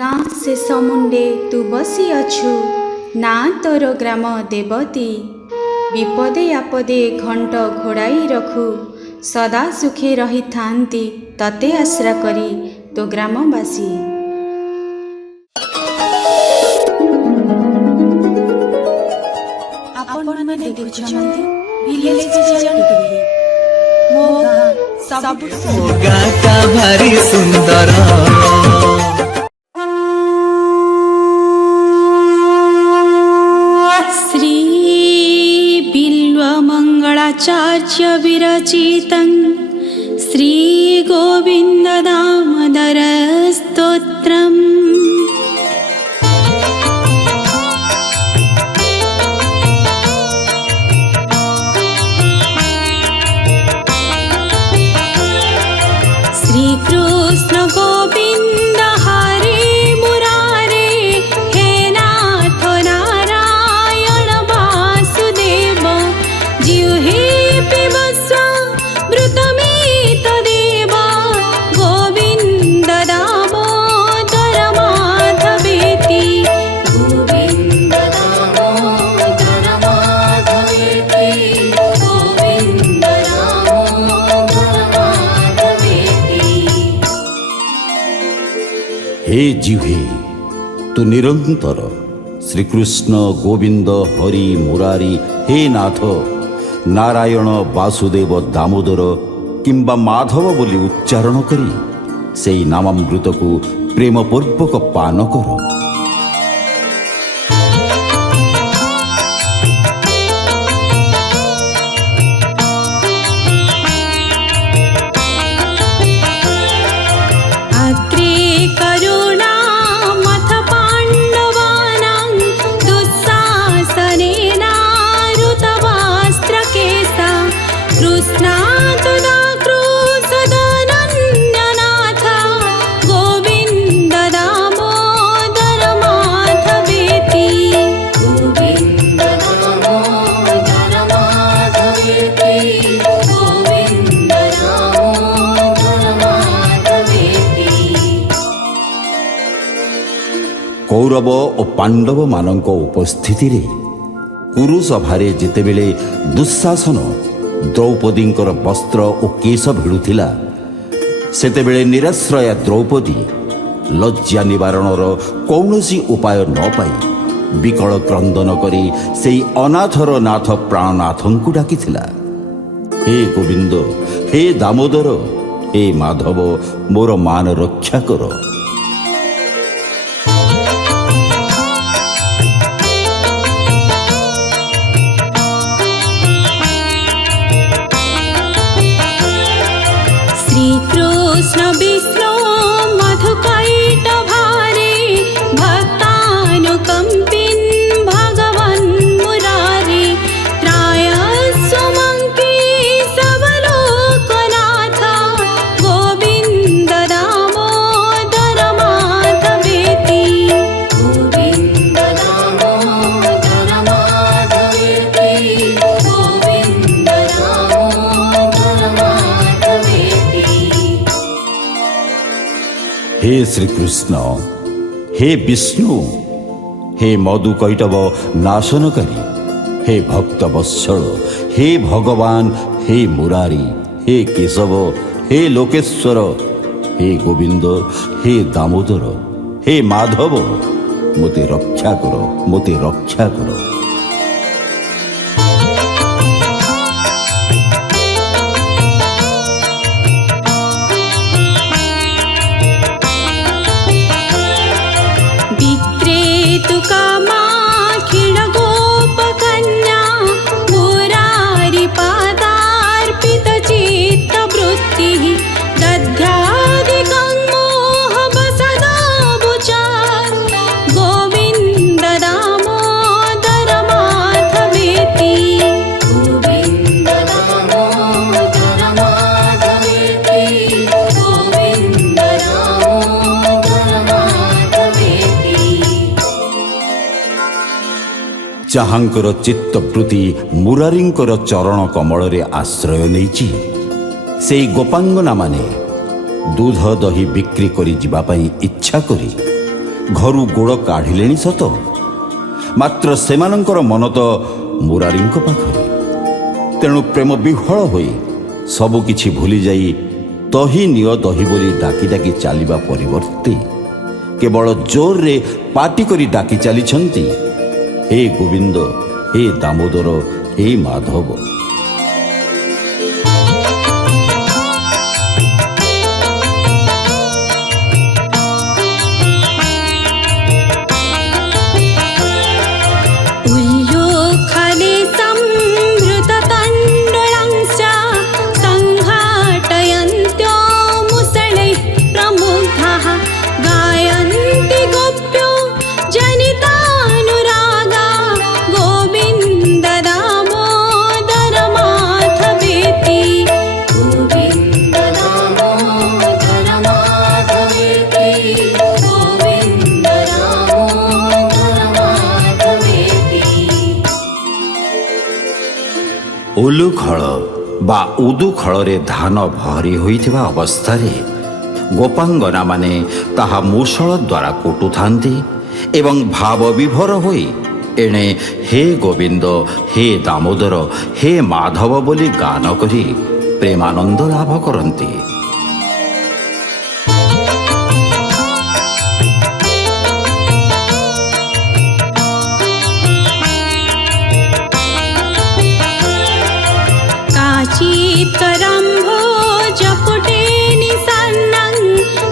गाँ शेष मुंडे तू बसी अछु ना तोर ग्राम देवती विपदे आपदे घंट घोड़ाई रखु सदा सुखे रही थांती तते आश्रा करी तो ग्रामवासी। भारी सुंदर श्री बिल्वमंगलाचार्य विरचितं श्री गोविंद दामोदर स्तोत्रम्। श्री कृष्ण गोविंद हरे मुरारे हे नाथ नारायण वासुदेव जिह्वे पिबस्व मृतमेत देव गोविंद दामोदर माधवेति गोविंद दामोदर माधवेति गोविंद दामोदर माधवेति। हे जिह्वे तू निरंतर श्रीकृष्ण गोविंद हरि मुरारी हे नाथ नारायण वासुदेव दामोदर किंबा माधव बोली उच्चारण करी सेई नामामृत को प्रेमपूर्वक पान कर। अग्रे करुणामथ पाण्डवानां दुःशासनेनारुतवस्त्रकेशा कृष्णातुदाक्रूसदनन्दनाथ गोविन्द दामोदर माधवेति गोविन्द दामोदर माधवेति गोविन्द दामोदर माधवेति। कौरव और पांडव मानक उपस्थिति रे कुरु सभारे जेतेबेले दुःशासन द्रौपदींकर वस्त्र और केश भिड़ुथिला सेतेबेले निराश्रया द्रौपदी लज्जा निवारणर कौनसी उपाय न पाई विकल क्रंदन करी सेई अनाथर नाथ प्राणनाथंकु डाकिथिला। हे गोविंद हे दामोदर हे माधव मोर मान रक्षा कर। श्रीकृष्ण विष्णु मधुकैटभारे भक्तानुकम्पिन् भगवन् मुरारे त्रायस्व मङ्के सबलोकनाथ गोविन्द दामोदर माधवेति गोविन्द दामोदर माधवेति गोविन्द दामोदर माधवेति। हे श्रीकृष्ण हे विष्णु हे मधु कैटव नाशनकारी हे भक्त वत्सल हे भगवान हे मुरारी हे केशव हे लोकेश्वर हे गोविंद हे दामोदर हे माधव मोते रक्षा कर मोते रक्षा कर। विक्रेतु कामाखिल गोपकन्या मुरारी पादार्पित चित्तवृत्तिः दध्यादिकं मोहवसदाबुचा गोविन्द दामोदर माधवेति गोविन्द दामोदर माधवेति गोविन्द दामोदर माधवेति। ଯାହାଙ୍କର ଚିତ୍ତବୃତ୍ତି ମୁରାରୀଙ୍କର ଚରଣ କମଳରେ ଆଶ୍ରୟ ନେଇଛି ସେଇ ଗୋପାଙ୍ଗନା ମାନେ दूध दही बिक्री करी जिबा पई इच्छा करी ଘରୁ ଗୋଡ଼ କାଢ଼ିଲେଣି ସତ, ମାତ୍ର ସେମାନଙ୍କର ମନ ତ ମୁରାରୀଙ୍କ ପାଖରେ। ତେଣୁ ପ୍ରେମ ବିହ୍ୱଳ ହୋଇ ସବୁକିଛି ଭୁଲିଯାଇ ଦହି ନିଅ ଦହି ବୋଲି ଡାକି ଡାକି ଚାଲିବା ପରିବର୍ତ୍ତେ କେବଳ ଜୋରରେ ପାଟି କରି ଡାକି ଚାଲିଛନ୍ତି, ହେ ଗୋବିନ୍ଦ, ହେ ଦାମୋଦର, ହେ ମାଧବ। ଉଲୁଖଳ ବା ଉଦୁଖଳରେ ଧାନ ଭରି ହୋଇଥିବା ଅବସ୍ଥାରେ ଗୋପାଙ୍ଗନାମାନେ ତାହା ମୂଷଳ ଦ୍ୱାରା କୁଟୁଥାନ୍ତି ଏବଂ ଭାବ ବିଭୋର ହୋଇ ଏଣେ ହେ ଗୋବିନ୍ଦ, ହେ ଦାମୋଦର, ହେ ମାଧବ ବୋଲି ଗାନ କରି ପ୍ରେମାନନ୍ଦ ଲାଭ କରନ୍ତି। चित्तरम्भोजपुटे निसन्नं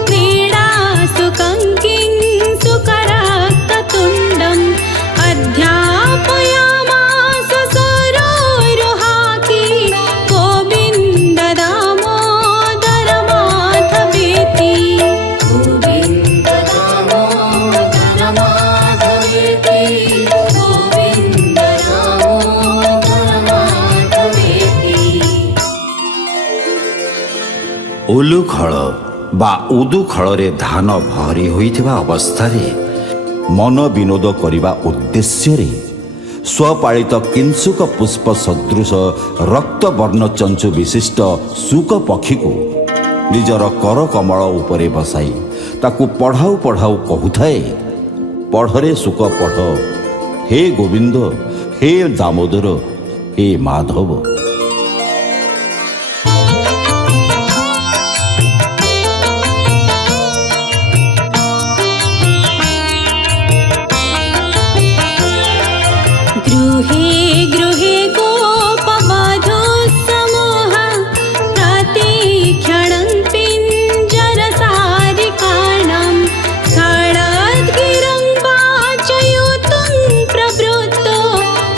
क्रीडासुकङ्किं सुकराक्ततुण्डम् अध्यापयामास सरोरुहाकी गोविन्द दामोदर माधवेति। गोविन्द दामोदर माधवेति, गोविन्द दामोदर माधवेति। ଉଲୁଖଳ ବା ଉଦୁଖଳରେ ଧାନ ଭରି ହୋଇଥିବା ଅବସ୍ଥାରେ ମନ ବିନୋଦ କରିବା ଉଦ୍ଦେଶ୍ୟରେ ସ୍ୱପାଳିତ କିଂସୁକ ପୁଷ୍ପ ସଦୃଶ ରକ୍ତବର୍ଣ୍ଣ ଚଞ୍ଚୁ ବିଶିଷ୍ଟ ଶୁକ ପକ୍ଷୀକୁ ନିଜର କରକମଳ ଉପରେ ବସାଇ ତାକୁ ପଢ଼ାଉ ପଢ଼ାଉ କହୁଥାଏ, ପଢ଼ରେ ଶୁକ ପଢ଼, ହେ ଗୋବିନ୍ଦ, ହେ ଦାମୋଦର, ହେ ମାଧବ। गृहे गृहे गोपवधूसमूह प्रतिक्षणं पिञ्जरसारिकाणां खड्गगिरं वाचयितुं प्रवृत्तो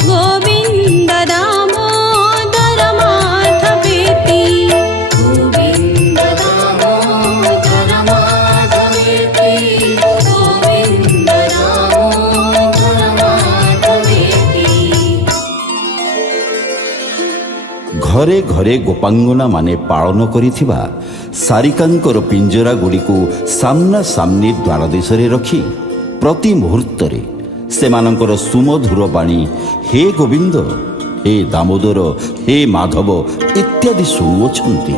गोविन्द दामोदर माधवेति। गोविन्द दामोदर माधवेति, गोविन्द दामोदर माधवेति। ଘରେ ଘରେ ଗୋପାଙ୍ଗନା ମାନେ ପାଳନ କରିଥିବା ସାରିକାଙ୍କର ପିଞ୍ଜରା ଗୁଡ଼ିକୁ ସାମ୍ନା ସାମ୍ନି ଦ୍ୱାର ଦେଶରେ ରଖି ପ୍ରତି ମୁହୂର୍ତ୍ତରେ ସେମାନଙ୍କର ସୁମଧୁର ବାଣୀ ହେ ଗୋବିନ୍ଦ, ହେ ଦାମୋଦର, ହେ ମାଧବ ଇତ୍ୟାଦି ଶୁଣୁଅଛନ୍ତି।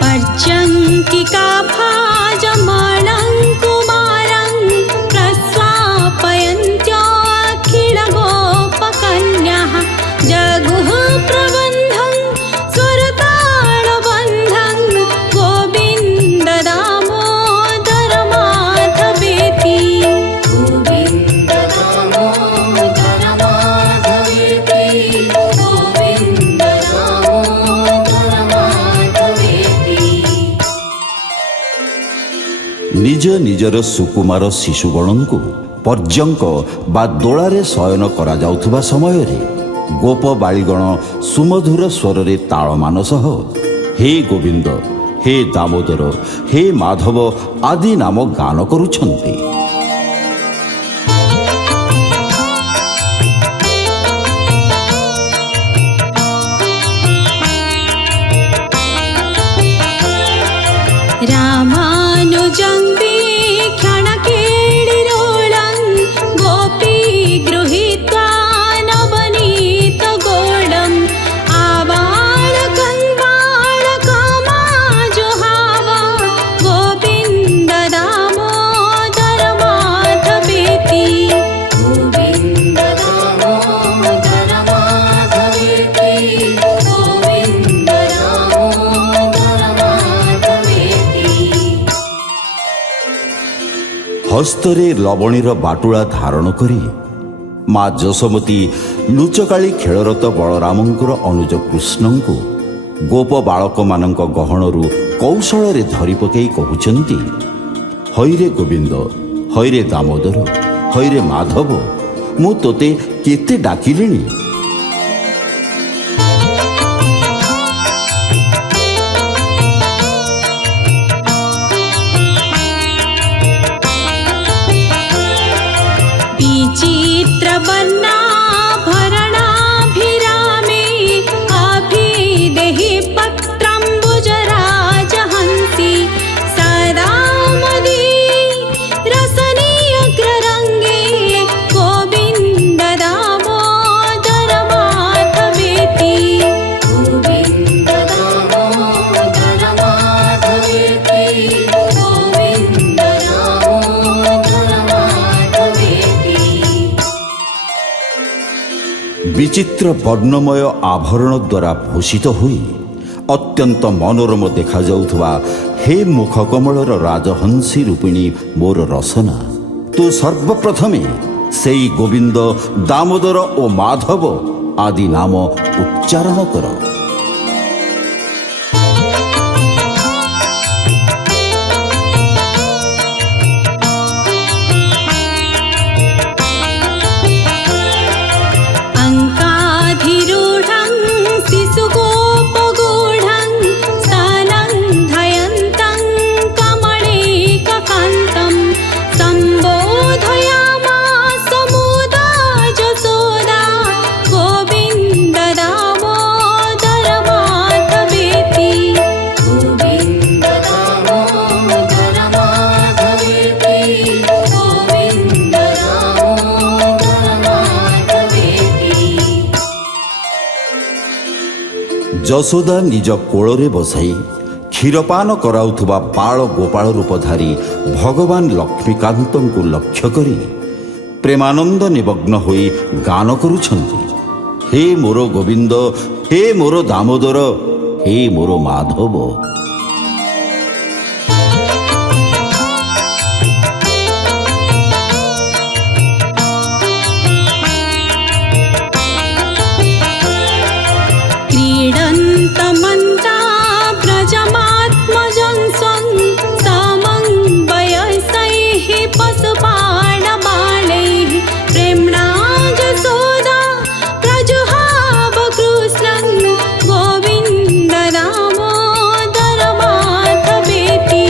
पर्यङ्किका भाजमानं कुमारं प्रस्वापयन्त्याखिलगोपकन्याः जगुः प्रबन्धं स्वरतालबन्धं गोविन्द दामोदर माधवेति। गोविन्द दामोदर माधवेति, गोविन्द दामोदर माधवेति। ନିଜ ନିଜର ସୁକୁମାର ଶିଶୁଗଣଙ୍କୁ ପର୍ଯ୍ୟଙ୍କ ବା ଦୋଳାରେ ଶୟନ କରାଯାଉଥିବା ସମୟରେ ଗୋପ ବାଳିଗଣ ସୁମଧୁର ସ୍ୱରରେ ତାଳମାନ ସହ ହେ ଗୋବିନ୍ଦ, ହେ ଦାମୋଦର, ହେ ମାଧବ ଆଦି ନାମ ଗାନ କରୁଛନ୍ତି। रामानुजं वीक्षणकेळिरोळं गोपी गृहीत्वा ହସ୍ତରେ ଲବଣୀର ବାଟୁଳା ଧାରଣ କରି ମା ଯଶୋମତୀ ଲୁଚକାଳି ଖେଳରତ ବଳରାମଙ୍କର ଅନୁଜ କୃଷ୍ଣଙ୍କୁ ଗୋପ ବାଳକମାନଙ୍କ ଗହଣରୁ କୌଶଳରେ ଧରି ପକାଇ କହୁଛନ୍ତି, ହଇରେ ଗୋବିନ୍ଦ, ହଇରେ ଦାମୋଦର, ହଇରେ ମାଧବ, ମୁଁ ତୋତେ କେତେ ଡାକିଲିଣି। चित्रवर्णाभरणाभिरामे अभिदेहि पत्रम्बुजराजहंसि सदा मदी रसनीयग्ररङ्गे गोविन्द दामोदर माधवेति। गोविन्द दामोदर माधवेति, गोविन्द दामोदर माधवेति। ବିଚିତ୍ର ବର୍ଣ୍ଣମୟ ଆଭରଣ ଦ୍ୱାରା ଭୂଷିତ ହୋଇ ଅତ୍ୟନ୍ତ ମନୋରମ ଦେଖାଯାଉଥିବା ହେ ମୁଖକମଳର ରାଜହଂସୀ ରୂପିଣୀ ମୋର ରସନା, ତୁ ସର୍ବପ୍ରଥମେ ସେଇ ଗୋବିନ୍ଦ, ଦାମୋଦର ଓ ମାଧବ ଆଦି ନାମ ଉଚ୍ଚାରଣ କର। अङ्काधिरूढं शिशुगोपगूढं स्तनन्धयन्तं कमलेककान्तं सम्बोधयामास मुदा यशोदा गोविन्द दामोदर माधवेति। गोविन्द दामोदर माधवेति, गोविन्द दामोदर माधवेति। ଯଶୋଦା ନିଜ କୋଳରେ ବସାଇ କ୍ଷୀରପାନ କରାଉଥିବା ବାଳ ଗୋପାଳ ରୂପଧାରୀ ଭଗବାନ ଲକ୍ଷ୍ମୀକାନ୍ତଙ୍କୁ ଲକ୍ଷ୍ୟ କରି ପ୍ରେମାନନ୍ଦ ନିମଗ୍ନ ହୋଇ ଗାନ କରୁଛନ୍ତି, ହେ ମୋର ଗୋବିନ୍ଦ, ହେ ମୋର ଦାମୋଦର, ହେ ମୋର ମାଧବ। क्रीडन्तमन्ता व्रजमात्मजं स्वं समङ्वयसैः पशुपाणबालैः प्रेम्णा यशोदा प्रजुहाव कृष्णं गोविन्द दामोदर माधवेति।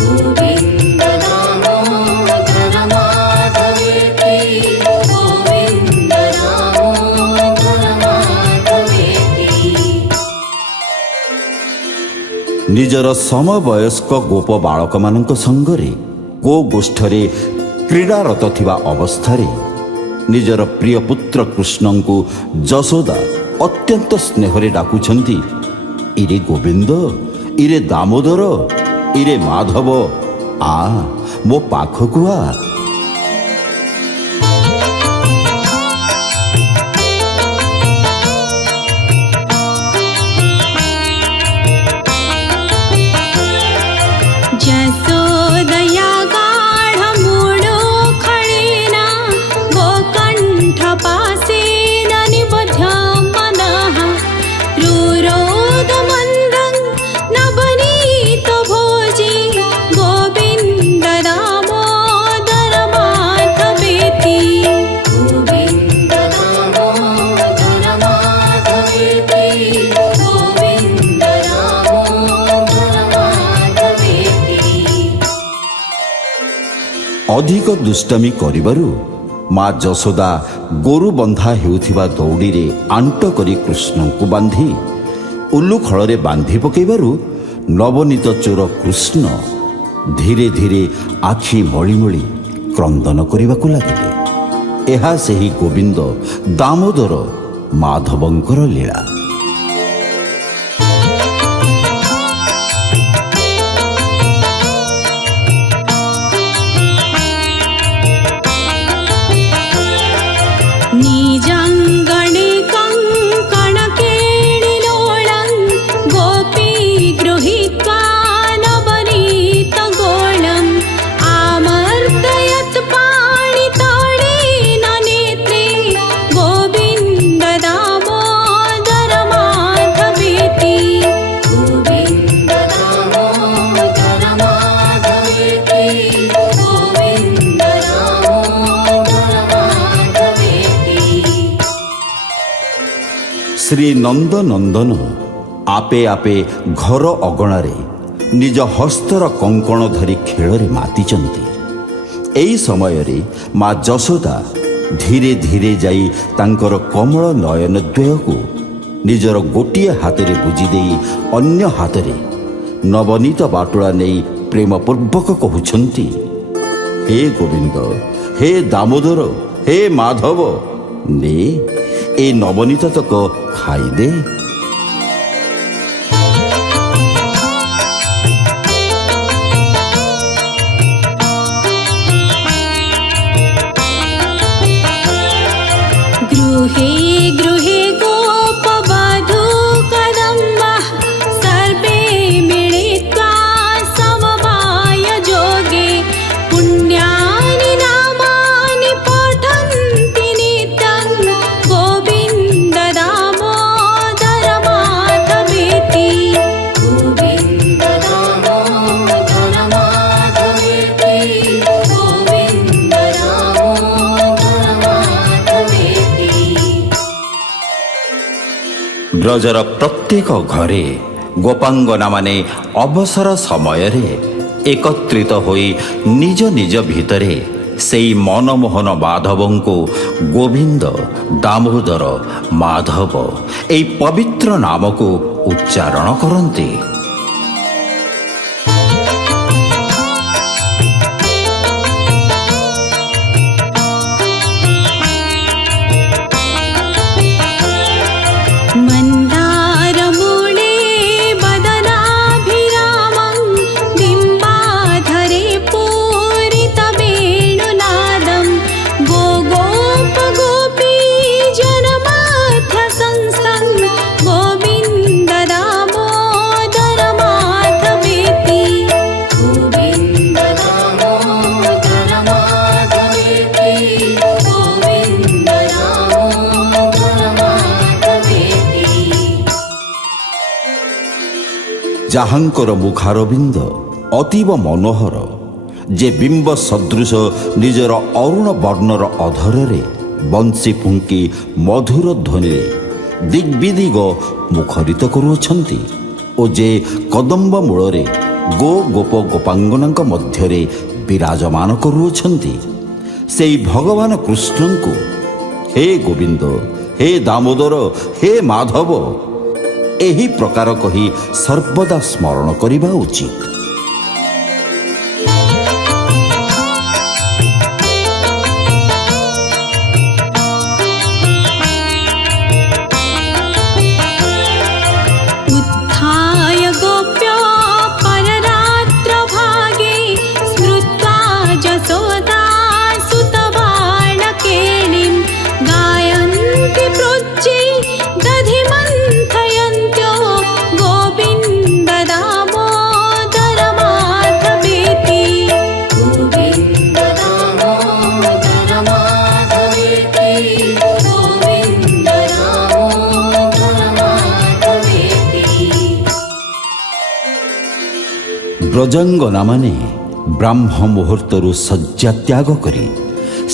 गोविन्द दामोदर माधवेति, गोविन्द दामोदर माधवेति। ନିଜର ସମବୟସ୍କ ଗୋପ ବାଳକମାନଙ୍କ ସଙ୍ଗରେ ଗୋ ଗୋଷ୍ଠରେ କ୍ରୀଡ଼ାରତ ଥିବା ଅବସ୍ଥାରେ ନିଜର ପ୍ରିୟ ପୁତ୍ର କୃଷ୍ଣଙ୍କୁ ଯଶୋଦା ଅତ୍ୟନ୍ତ ସ୍ନେହରେ ଡାକୁଛନ୍ତି, ଇରେ ଗୋବିନ୍ଦ, ଇରେ ଦାମୋଦର, ଇରେ ମାଧବ, ଆ ମୋ ପାଖକୁ ଆ। यशोदया गाढमूढोखळेन गोकण्ठपाशेन निबध्यं मनः रुरोदमन्दं नवनीतभोजी गोविन्द दामोदर माधवेति। गोविन्द दामोदर माधवेति, गोविन्द दामोदर माधवेति। ଅଧିକ ଦୁଷ୍ଟାମି କରିବାରୁ ମା ଯଶୋଦା ଗୋରୁ ବନ୍ଧା ହେଉଥିବା ଦଉଡ଼ିରେ ଆଣ୍ଟ କରି କୃଷ୍ଣଙ୍କୁ ବାନ୍ଧି ଉଲ୍ଲୁ ଖଳରେ ବାନ୍ଧି ପକାଇବାରୁ ନବନୀତ ଚୋର କୃଷ୍ଣ ଧୀରେ ଧୀରେ ଆଖି ମଳି ମଳି କ୍ରନ୍ଦନ କରିବାକୁ ଲାଗିଲେ। ଏହା ସେହି ଗୋବିନ୍ଦ, ଦାମୋଦର, ମାଧବଙ୍କର ଲୀଳା। निजाङ्गणे कङ्कणकेणिलोलं गोपी गृहीत्वा नवनीतगोलम् आमर्दय ଶ୍ରୀ ନନ୍ଦନନ୍ଦନ ଆପେ ଆପେ ଘର ଅଗଣାରେ ନିଜ ହସ୍ତର କଙ୍କଣ ଧରି ଖେଳରେ ମାତିଛନ୍ତି। ଏହି ସମୟରେ ମା ଯଶୋଦା ଧୀରେ ଧୀରେ ଯାଇ ତାଙ୍କର କମଳ ନୟନ ଦ୍ୱୟକୁ ନିଜର ଗୋଟିଏ ହାତରେ ବୁଜି ଦେଇ ଅନ୍ୟ ହାତରେ ନବନୀତ ବାଟୁଳା ନେଇ ପ୍ରେମପୂର୍ବକ କହୁଛନ୍ତି, ହେ ଗୋବିନ୍ଦ, ହେ ଦାମୋଦର, ହେ ମାଧବ, ନେ ଏ ନବନୀତ ତକ ଖାଇଦେ। गृहे गृहे गोपवधू कदम्बाः सर्वे मिलित्वा समवाय जोगे पुण्यानि नामानि पठन्ति नित्यं गोविन्द दामोदर माधवेति। गोविन्द दामोदर माधवेति, गोविन्द दामोदर माधवेति। ବ୍ରଜର ପ୍ରତ୍ୟେକ ଘରେ ଗୋପାଙ୍ଗନାମାନେ ଅବସର ସମୟରେ ଏକତ୍ରିତ ହୋଇ ନିଜ ନିଜ ଭିତରେ ସେହି ମନମୋହନ ମାଧବଙ୍କୁ ଗୋବିନ୍ଦ, ଦାମୋଦର, ମାଧବ ଏହି ପବିତ୍ର ନାମକୁ ଉଚ୍ଚାରଣ କରନ୍ତି। मन्दारमूले वदनाभिरामं बिम्बाधरे पूरितवेणुनादं गोगोपगोपी जनमाध्यसंस्थं गोविन्द दामोदर माधवेति। गोविन्द दामोदर माधवेति, गोविन्द दामोदर माधवेति। ଯାହାଙ୍କର ମୁଖାରବିନ୍ଦ ଅତୀବ ମନୋହର, ଯେ ବିମ୍ବ ସଦୃଶ ନିଜର ଅରୁଣ ବର୍ଣ୍ଣର ଅଧରରେ ବଂଶୀ ଫୁଙ୍କି ମଧୁର ଧ୍ୱନିରେ ଦିଗ୍ବିଦିଗ ମୁଖରିତ କରୁଅଛନ୍ତି ଓ ଯେ କଦମ୍ବ ମୂଳରେ ଗୋପ ଗୋପାଙ୍ଗନାଙ୍କ ମଧ୍ୟରେ ବିରାଜମାନ କରୁଅଛନ୍ତି, ସେହି ଭଗବାନ କୃଷ୍ଣଙ୍କୁ ହେ ଗୋବିନ୍ଦ, ହେ ଦାମୋଦର, ହେ ମାଧବ ଏହି ପ୍ରକାର କହି ସର୍ବଦା ସ୍ମରଣ କରିବା ଉଚିତ। उत्थाय गोप्यो पररात्रभागे स्मृत्वा जसोदा सुतबालकेलिं गायन्ति प्रोच्चे दधिमन्थयन्त्यो गोविन्द दामोदर माधवेति। गोविन्द दामोदर माधवेति, गोविन्द दामोदर माधवेति। ବ୍ରଜାଙ୍ଗନାମାନେ ବ୍ରାହ୍ମ ମୁହୂର୍ତ୍ତରୁ ଶଯ୍ୟା ତ୍ୟାଗ କରି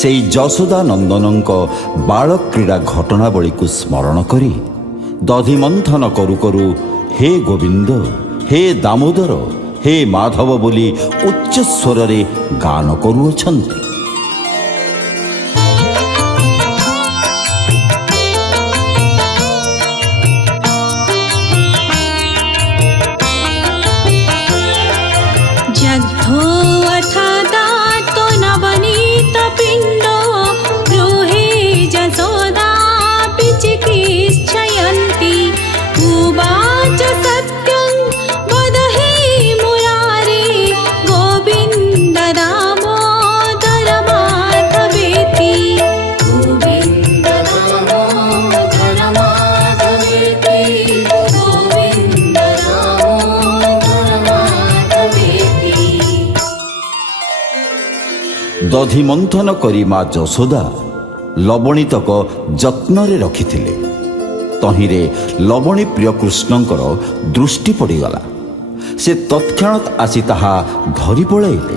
ସେହି ଯଶୋଦା ନନ୍ଦନଙ୍କ ବାଳକ୍ରୀଡ଼ା ଘଟଣାବଳୀକୁ ସ୍ମରଣ କରି ଦଧିମନ୍ଥନ କରୁ କରୁ ହେ ଗୋବିନ୍ଦ, ହେ ଦାମୋଦର, ହେ ମାଧବ ବୋଲି ଉଚ୍ଚ ସ୍ୱରରେ ଗାନ କରୁଅଛନ୍ତି। जग्धो अथ दातो नवनीतपिण्डो गृहे जसोदा चिकित्सयन्ति उवाच सत्यं वद हे मुरारे गोविन्द दामोदर माधवेति। गोविन्द दामोदर माधवेति, गोविन्द दामोदर माधवेति। ଦଧିମନ୍ଥନ କରି ମା ଯଶୋଦା ଲବଣୀତକ ଯତ୍ନରେ ରଖିଥିଲେ। ତହିଁରେ ଲବଣୀ ପ୍ରିୟ କୃଷ୍ଣଙ୍କର ଦୃଷ୍ଟି ପଡ଼ିଗଲା। ସେ ତତ୍କ୍ଷଣାତ୍ ଆସି ତାହା ଧରି ପଳାଇଲେ।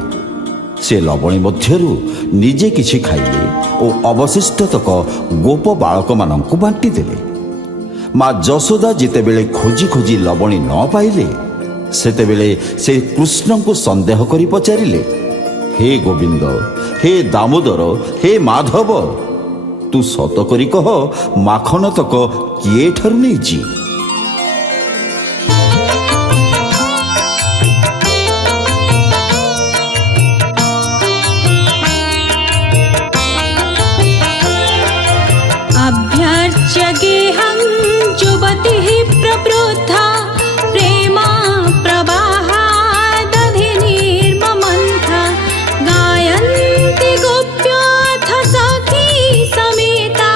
ସେ ଲବଣୀ ମଧ୍ୟରୁ ନିଜେ କିଛି ଖାଇଲେ ଓ ଅବଶିଷ୍ଟତକ ଗୋପ ବାଳକମାନଙ୍କୁ ବାଣ୍ଟିଦେଲେ। ମା ଯଶୋଦା ଯେତେବେଳେ ଖୋଜି ଖୋଜି ଲବଣୀ ନ ପାଇଲେ ସେତେବେଳେ ସେ କୃଷ୍ଣଙ୍କୁ ସନ୍ଦେହ କରି ପଚାରିଲେ, ହେ ଗୋବିନ୍ଦ, ହେ ଦାମୋଦର, ହେ ମାଧବ, ତୁ ସତ କରି କହ ମାଖନ ତକ କିଏ ଏଠାରୁ ନେଇଛି? अभ्यर्च्य गेहं युवतिः प्रवृद्धा प्रेमा प्रवाहादधिनिर्ममन्था गायन्ति गोप्याथ सखी समेता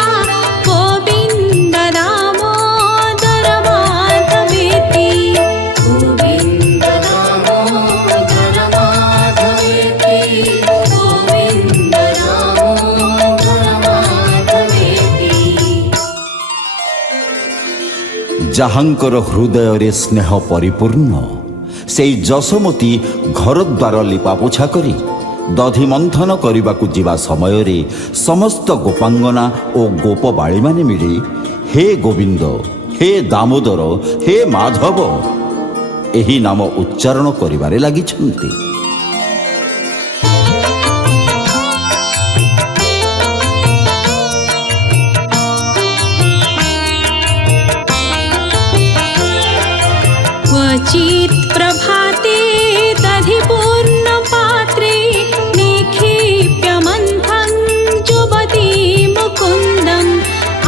गोविन्द दामोदर माधवेति। गोविन्द दामोदर माधवेति, गोविन्द दामोदर माधवेति। ଯାହାଙ୍କର ହୃଦୟରେ ସ୍ନେହ ପରିପୂର୍ଣ୍ଣ ସେଇ ଯଶୋମତୀ ଘରଦ୍ୱାର ଲିପାପୋଛା କରି ଦଧି ମନ୍ଥନ କରିବାକୁ ଯିବା ସମୟରେ ସମସ୍ତ ଗୋପାଙ୍ଗନା ଓ ଗୋପବାଳୀମାନେ ମିଳି ହେ ଗୋବିନ୍ଦ, ହେ ଦାମୋଦର, ହେ ମାଧବ ଏହି ନାମ ଉଚ୍ଚାରଣ କରିବାରେ ଲାଗିଛନ୍ତି। क्वचित् प्रभाते दधिपूर्णपात्रे निक्षिप्य मन्थं युवती मुकुन्दम्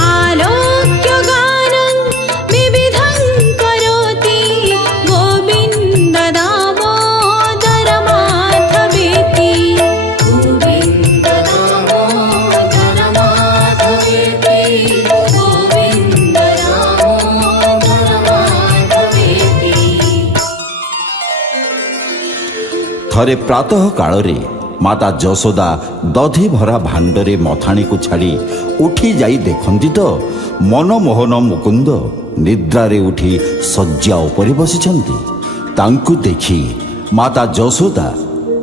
आलोक्य गानं विविधं करोति गोविन्द दामोदर माधवेति। गोविन्द दामोदर माधवेति, गोविन्द दामोदर माधवेति। ଥରେ ପ୍ରାତଃ କାଳରେ ମାତା ଯଶୋଦା ଦଧି ଭରା ଭାଣ୍ଡରେ ମଥାଣିକୁ ଛାଡ଼ି ଉଠି ଯାଇ ଦେଖନ୍ତି ତ ମନମୋହନ ମୁକୁନ୍ଦ ନିଦ୍ରାରେ ଉଠି ଶଯ୍ୟା ଉପରେ ବସିଛନ୍ତି। ତାଙ୍କୁ ଦେଖି ମାତା ଯଶୋଦା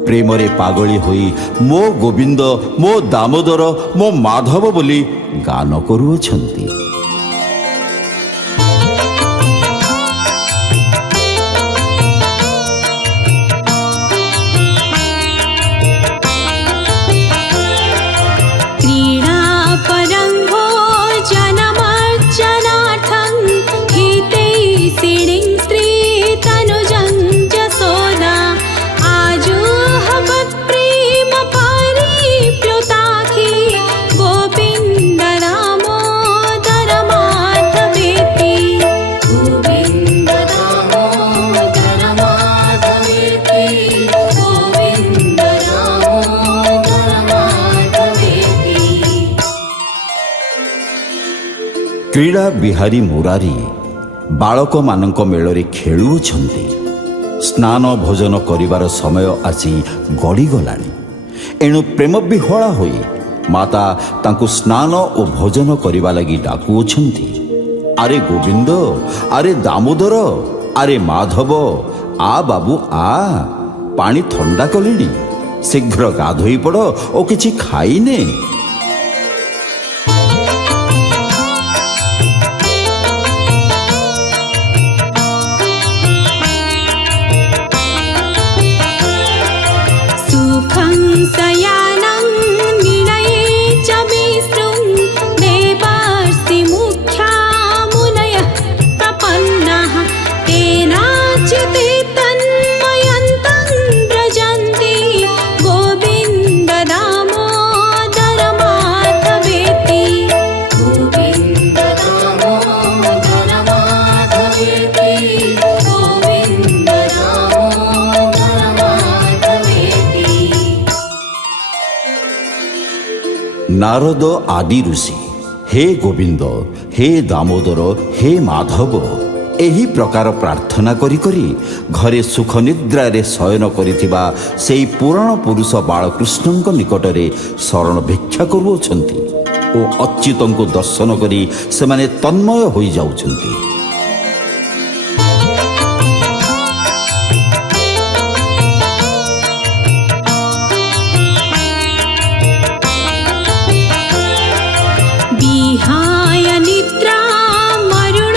ପ୍ରେମରେ ପାଗଳି ହୋଇ ମୋ ଗୋବିନ୍ଦ, ମୋ ଦାମୋଦର, ମୋ ମାଧବ ବୋଲି ଗାନ କରୁଅଛନ୍ତି। क्रीडापरङ्गो जनमर्चनार्थं हितैषिणीं स्त्रीतनुजं यशोदा आजुहवत्प्रेम परिप्लुताखि गोविन्द दामोदर माधवेति। गोविन्द दामोदर माधवेति, गोविन्द दामोदर माधवेति। କ୍ରୀଡ଼ା ବିହାରୀ ମୁରାରୀ ବାଳକମାନଙ୍କ ମେଳରେ ଖେଳୁଅଛନ୍ତି। ସ୍ନାନ ଭୋଜନ କରିବାର ସମୟ ଆସି ଗଡ଼ିଗଲାଣି। ଏଣୁ ପ୍ରେମ ବିହ୍ୱଳା ହୋଇ ମାତା ତାଙ୍କୁ ସ୍ନାନ ଓ ଭୋଜନ କରିବା ଲାଗି ଡାକୁଅଛନ୍ତି। ଆରେ ଗୋବିନ୍ଦ, ଆରେ ଦାମୋଦର, ଆରେ ମାଧବ, ଆ ବାବୁ ଆ, ପାଣି ଥଣ୍ଡା କଲିଣି, ଶୀଘ୍ର ଗାଧୋଇ ପଡ଼ ଓ କିଛି ଖାଇନେ। सुखं शयानं निलये च विष्णुं देवर्षिमुख्या मुनयः प्रपन्नाः तेनाच्युते तन्मयन्तं व्रजन्ति गोविन्द दामोदर माधवेति। गोविन्द दामोदर माधवेति, गोविन्द दामोदर माधवेति। ନାରଦ ଆଦି ଋଷି ହେ ଗୋବିନ୍ଦ, ହେ ଦାମୋଦର, ହେ ମାଧବ ଏହି ପ୍ରକାର ପ୍ରାର୍ଥନା କରି କରି ଘରେ ସୁଖ ନିଦ୍ରାରେ ଶୟନ କରିଥିବା ସେହି ପୁରାଣ ପୁରୁଷ ବାଳକୃଷ୍ଣଙ୍କ ନିକଟରେ ଶରଣ ଭିକ୍ଷା କରୁଅଛନ୍ତି ଓ ଅଚ୍ୟୁତଙ୍କୁ ଦର୍ଶନ କରି ସେମାନେ ତନ୍ମୟ ହୋଇଯାଉଛନ୍ତି। विहाय निद्रा मरुण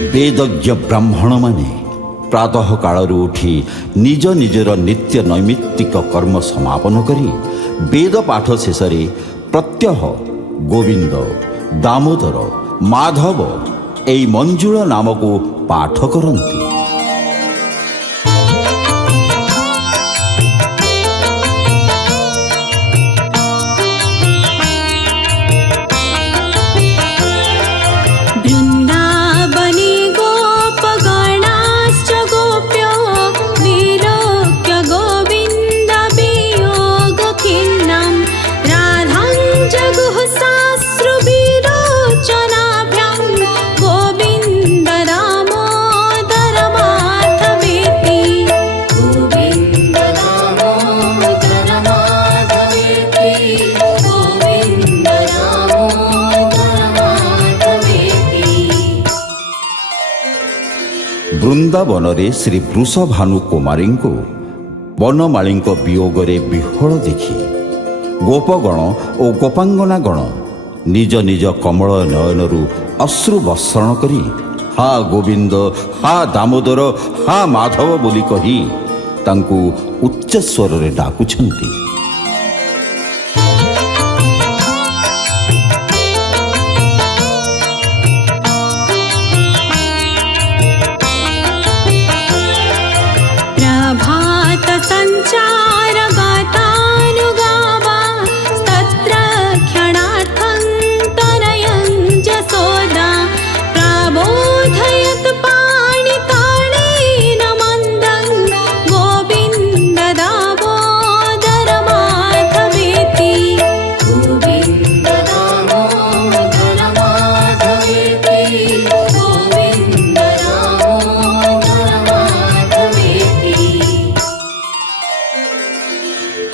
ବେଦଜ୍ଞ ବ୍ରାହ୍ମଣମାନେ ପ୍ରାତଃ କାଳରୁ ଉଠି ନିଜ ନିଜର ନିତ୍ୟ ନୈମିତ୍ତିକ କର୍ମ ସମାପନ କରି ବେଦ ପାଠ ଶେଷରେ ପ୍ରତ୍ୟହ ଗୋବିନ୍ଦ, ଦାମୋଦର, ମାଧବ ଏହି ମଞ୍ଜୁଳ ନାମକୁ ପାଠ କରନ୍ତି। ବୃନ୍ଦାବନରେ ଶ୍ରୀ ବୃଷଭାନୁ କୁମାରୀଙ୍କୁ ବନମାଳୀଙ୍କ ବିୟୋଗରେ ବିହ୍ୱଳ ଦେଖି ଗୋପଗଣ ଓ ଗୋପାଙ୍ଗନାଗଣ ନିଜ ନିଜ କମଳ ନୟନରୁ ଅଶ୍ରୁ ବର୍ଷଣ କରି ହା ଗୋବିନ୍ଦ, ହା ଦାମୋଦର, ହା ମାଧବ ବୋଲି କହି ତାଙ୍କୁ ଉଚ୍ଚସ୍ୱରରେ ଡାକୁଛନ୍ତି।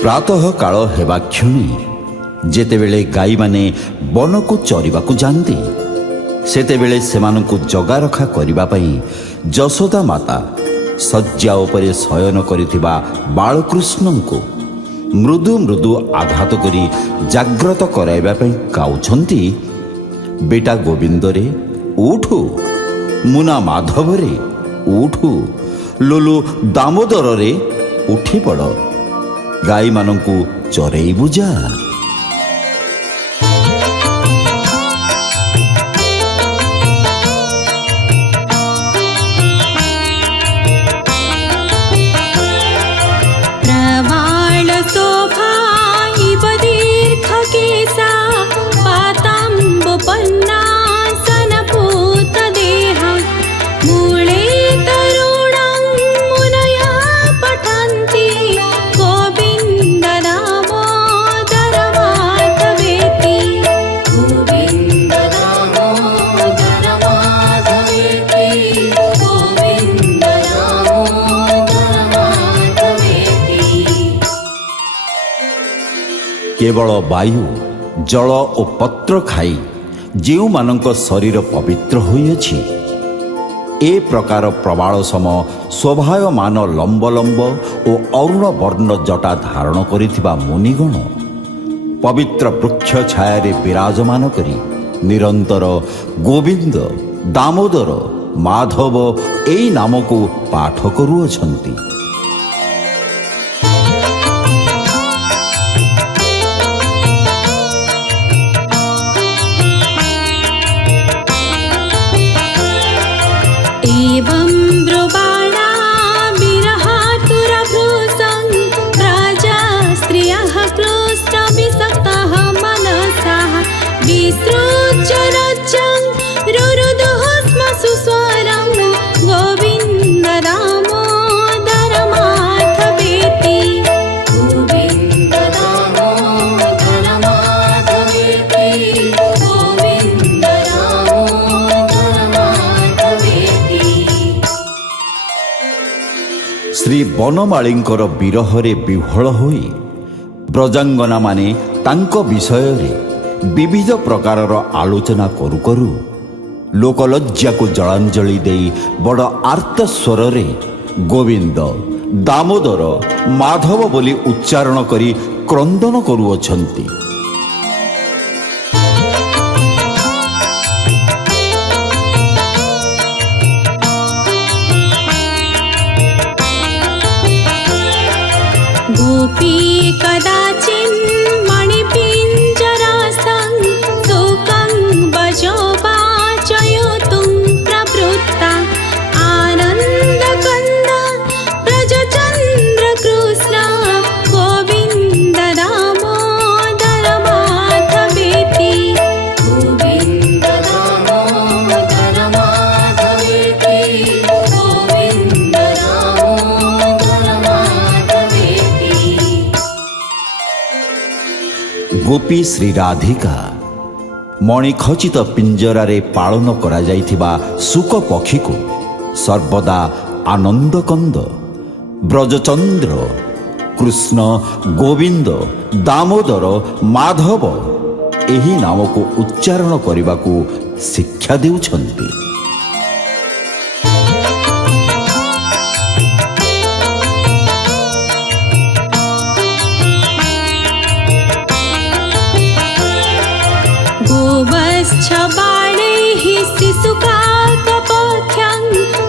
ପ୍ରାତଃ କାଳ ହେବା କ୍ଷଣି ଯେତେବେଳେ ଗାଈମାନେ ବନକୁ ଚରିବାକୁ ଯାଆନ୍ତି, ସେତେବେଳେ ସେମାନଙ୍କୁ ଜଗା ରଖା କରିବା ପାଇଁ ଯଶୋଦା ମାତା ଶଯ୍ୟା ଉପରେ ଶୟନ କରିଥିବା ବାଳକୃଷ୍ଣଙ୍କୁ ମୃଦୁ ମୃଦୁ ଆଘାତ କରି ଜାଗ୍ରତ କରାଇବା ପାଇଁ ଗାଉଛନ୍ତି, ବେଟା ଗୋବିନ୍ଦରେ ଉଠୁ, ମୁନା ମାଧବରେ ଉଠୁ, ଲୋଲୁ ଦାମୋଦରରେ ଉଠି ପଡ଼, ଗାଈମାନଙ୍କୁ ଚରେଇବୁ ଯା। କେବଳ ବାୟୁ, ଜଳ ଓ ପତ୍ର ଖାଇ ଯେଉଁମାନଙ୍କ ଶରୀର ପବିତ୍ର ହୋଇଅଛି, ଏ ପ୍ରକାର ପ୍ରବାଳ ସମ ଶୋଭାୟମାନ ଲମ୍ବ ଲମ୍ବ ଓ ଅରୁଣ ବର୍ଣ୍ଣ ଜଟା ଧାରଣ କରିଥିବା ମୁନିଗଣ ପବିତ୍ର ବୃକ୍ଷ ଛାୟାରେ ବିରାଜମାନ କରି ନିରନ୍ତର ଗୋବିନ୍ଦ, ଦାମୋଦର, ମାଧବ ଏହି ନାମକୁ ପାଠ କରୁଅଛନ୍ତି। ଶ୍ରୀ ବନମାଳୀଙ୍କର ବିରହରେ ବିହ୍ୱଳ ହୋଇ ବ୍ରଜାଙ୍ଗନାମାନେ ତାଙ୍କ ବିଷୟରେ ବିବିଧ ପ୍ରକାରର ଆଲୋଚନା କରୁ କରୁ ଲୋକଲଜ୍ଜାକୁ ଜଳାଞ୍ଜଳି ଦେଇ ବଡ଼ ଆର୍ତ୍ତ ସ୍ୱରରେ ଗୋବିନ୍ଦ, ଦାମୋଦର, ମାଧବ ବୋଲି ଉଚ୍ଚାରଣ କରି କ୍ରନ୍ଦନ କରୁଅଛନ୍ତି। शिल्पी श्री राधिका मणिखचित पिंजरारे पालन करा जाइथिबा सुक पक्षी को सर्वदा आनंद कंद ब्रजचंद्र कृष्ण गोविंद दामोदर माधव एही नाम को उच्चारण करने को शिक्षा देउछन्ति। गोवश्चबाणैः शिशुकाकपथ्यं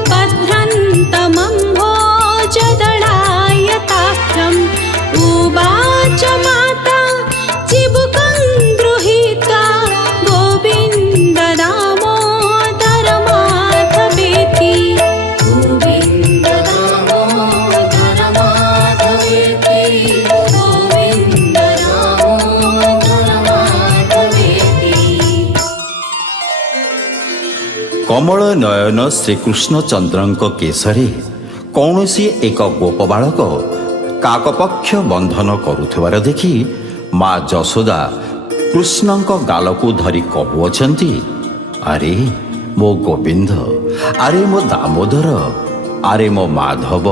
बध्नन्तमम्भोजदडायताख्यम् उवाच माता चिबुकं गृहीत्वा गोविन्द दामोदर माधवेति। गोविन्द दामोदर माधवेति, गोविन्द दामोदर माधवेति। कमल नयन श्रीकृष्णचंद्रଙ୍କ केशरे कौनसी एक गोप बालक काकपक्ष बंधन करुथिबार देखि माँ जशोदा कृष्णଙ୍କ गालକୁ धरी कहुअछन्ति, अरे मो गोविंद, अरे मो दामोदर, अरे मो माधव,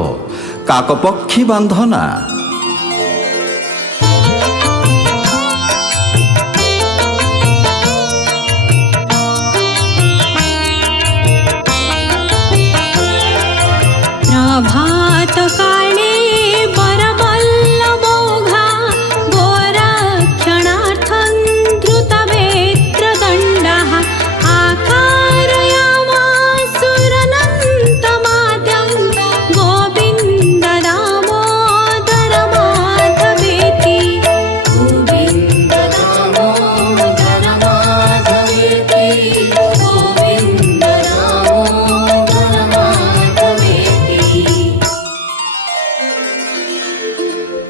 काकपक्षी बांधना। प्रभातकाले वरवल्लभोघा गोरक्षणार्थं धृतवेत्रदण्डः आकारयामासुरनन्तमाद्यं गोविन्द दामोदर माधवेति। गोविन्द दामोदर माधवेति, गोविन्द दामोदर माधवेति।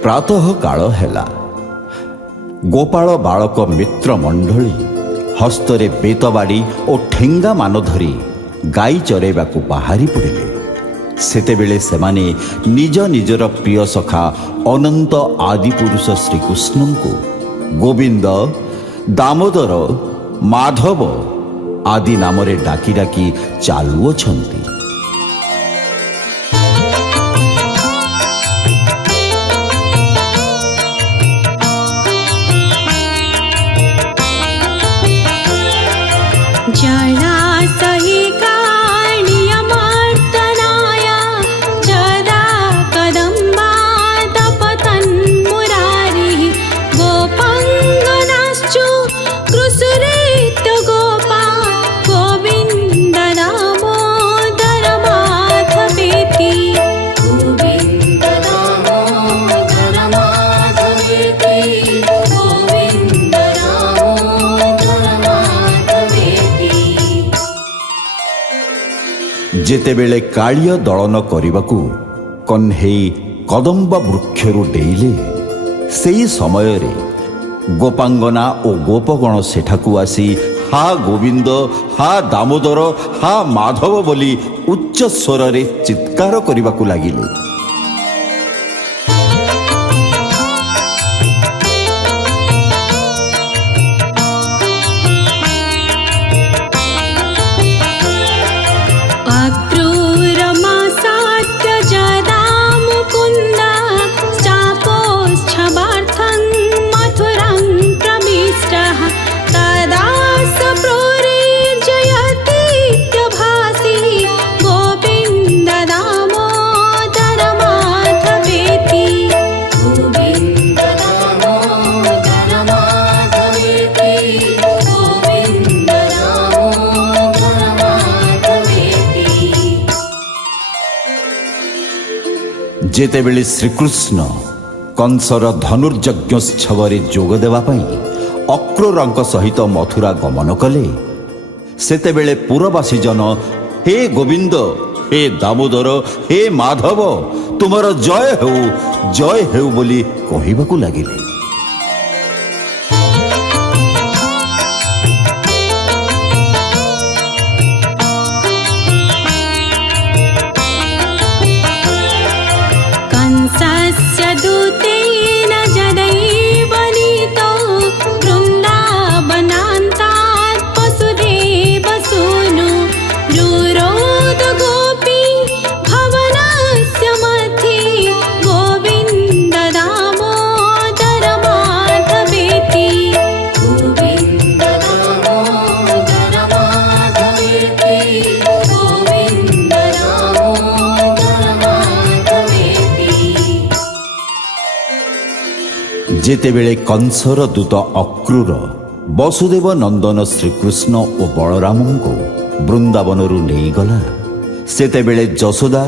प्रातः काल हेला गोपाल बालक मित्र मंडली हस्तरे बेतबाड़ी और ठेंगा मान धरी गाई चरेबाकू बाहरी पड़िले। सेतेबेले सेमाने निज निजर प्रिय सखा अनंत आदिपुरुष श्रीकृष्ण को गोविंद दामोदर माधव आदि नामरे डाकी डाकी चालुअछन्ति। जलासहिकाणियमर्दनाय जदा कदम्बादपतन्मुरारिः गोपाङ्गनाश्चु कृसुरेत्य गोपा गोविन्द दामोदर माधवेति। गोविन्द दामोदर माधवेति, गोविन्द दामोदर माधवेति। जेतेबेले कालिय दलन करने कन्हेई कदम्ब वृक्षरु डेइले सेई समय रे गोपांगना और गोपगण सेठाकू आसी हा गोविंद, हा दामोदर, हा माधव बोली उच्च स्वर रे चित्कार करने लगिले। अक्रूरमासाद्य जदा मुकुन्द चापोच्छवार्थं मथुरां प्रविष्टः तदा स प्रोरेजयतीत्यभासि गोविन्द दामोदर माधवेति। गोविन्द दामोदर माधवेति, गोविन्द दामोदर माधवेति। जेतेबेले श्रीकृष्ण कंसर धनुर्यज्ञोत्सव जोग देवा पई अक्रूरଙ୍କ सहित मथुरा गमन कले सेतेबेले पुरवासी जन हे गोविंद, हे दामोदर, हे माधव तुमर जय हेउ बोली कहबाकू लागिले। कंसस्य दूतेन जदैव नीतो ଯେତେବେଳେ କଂସର ଦୂତ ଅକ୍ରୂର ବସୁଦେବ ନନ୍ଦନ ଶ୍ରୀକୃଷ୍ଣ ଓ ବଳରାମଙ୍କୁ ବୃନ୍ଦାବନରୁ ନେଇଗଲା, ସେତେବେଳେ ଯଶୋଦା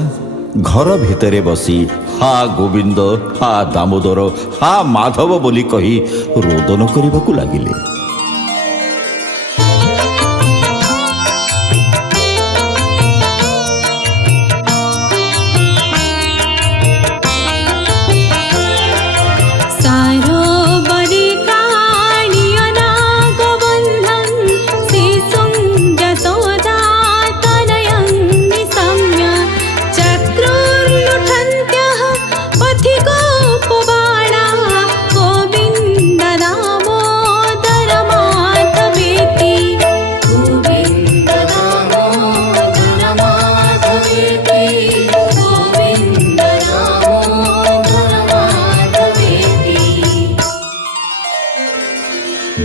ଘର ଭିତରେ ବସି ହା ଗୋବିନ୍ଦ, ହା ଦାମୋଦର, ହା ମାଧବ ବୋଲି କହି ରୋଦନ କରିବାକୁ ଲାଗିଲେ।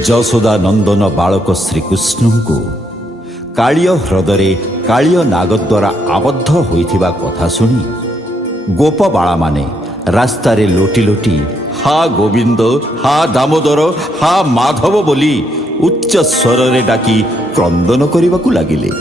ଯଶୋଦା ନନ୍ଦନ ବାଳକ ଶ୍ରୀକୃଷ୍ଣଙ୍କୁ କାଳିୟ ହ୍ରଦରେ କାଳିୟ ନାଗ ଦ୍ୱାରା ଆବଦ୍ଧ ହୋଇଥିବା କଥା ଶୁଣି ଗୋପବାଳାମାନେ ରାସ୍ତାରେ ଲୋଟି ଲୋଟି ହା ଗୋବିନ୍ଦ, ହା ଦାମୋଦର, ହା ମାଧବ ବୋଲି ଉଚ୍ଚ ସ୍ୱରରେ ଡାକି କ୍ରନ୍ଦନ କରିବାକୁ ଲାଗିଲେ।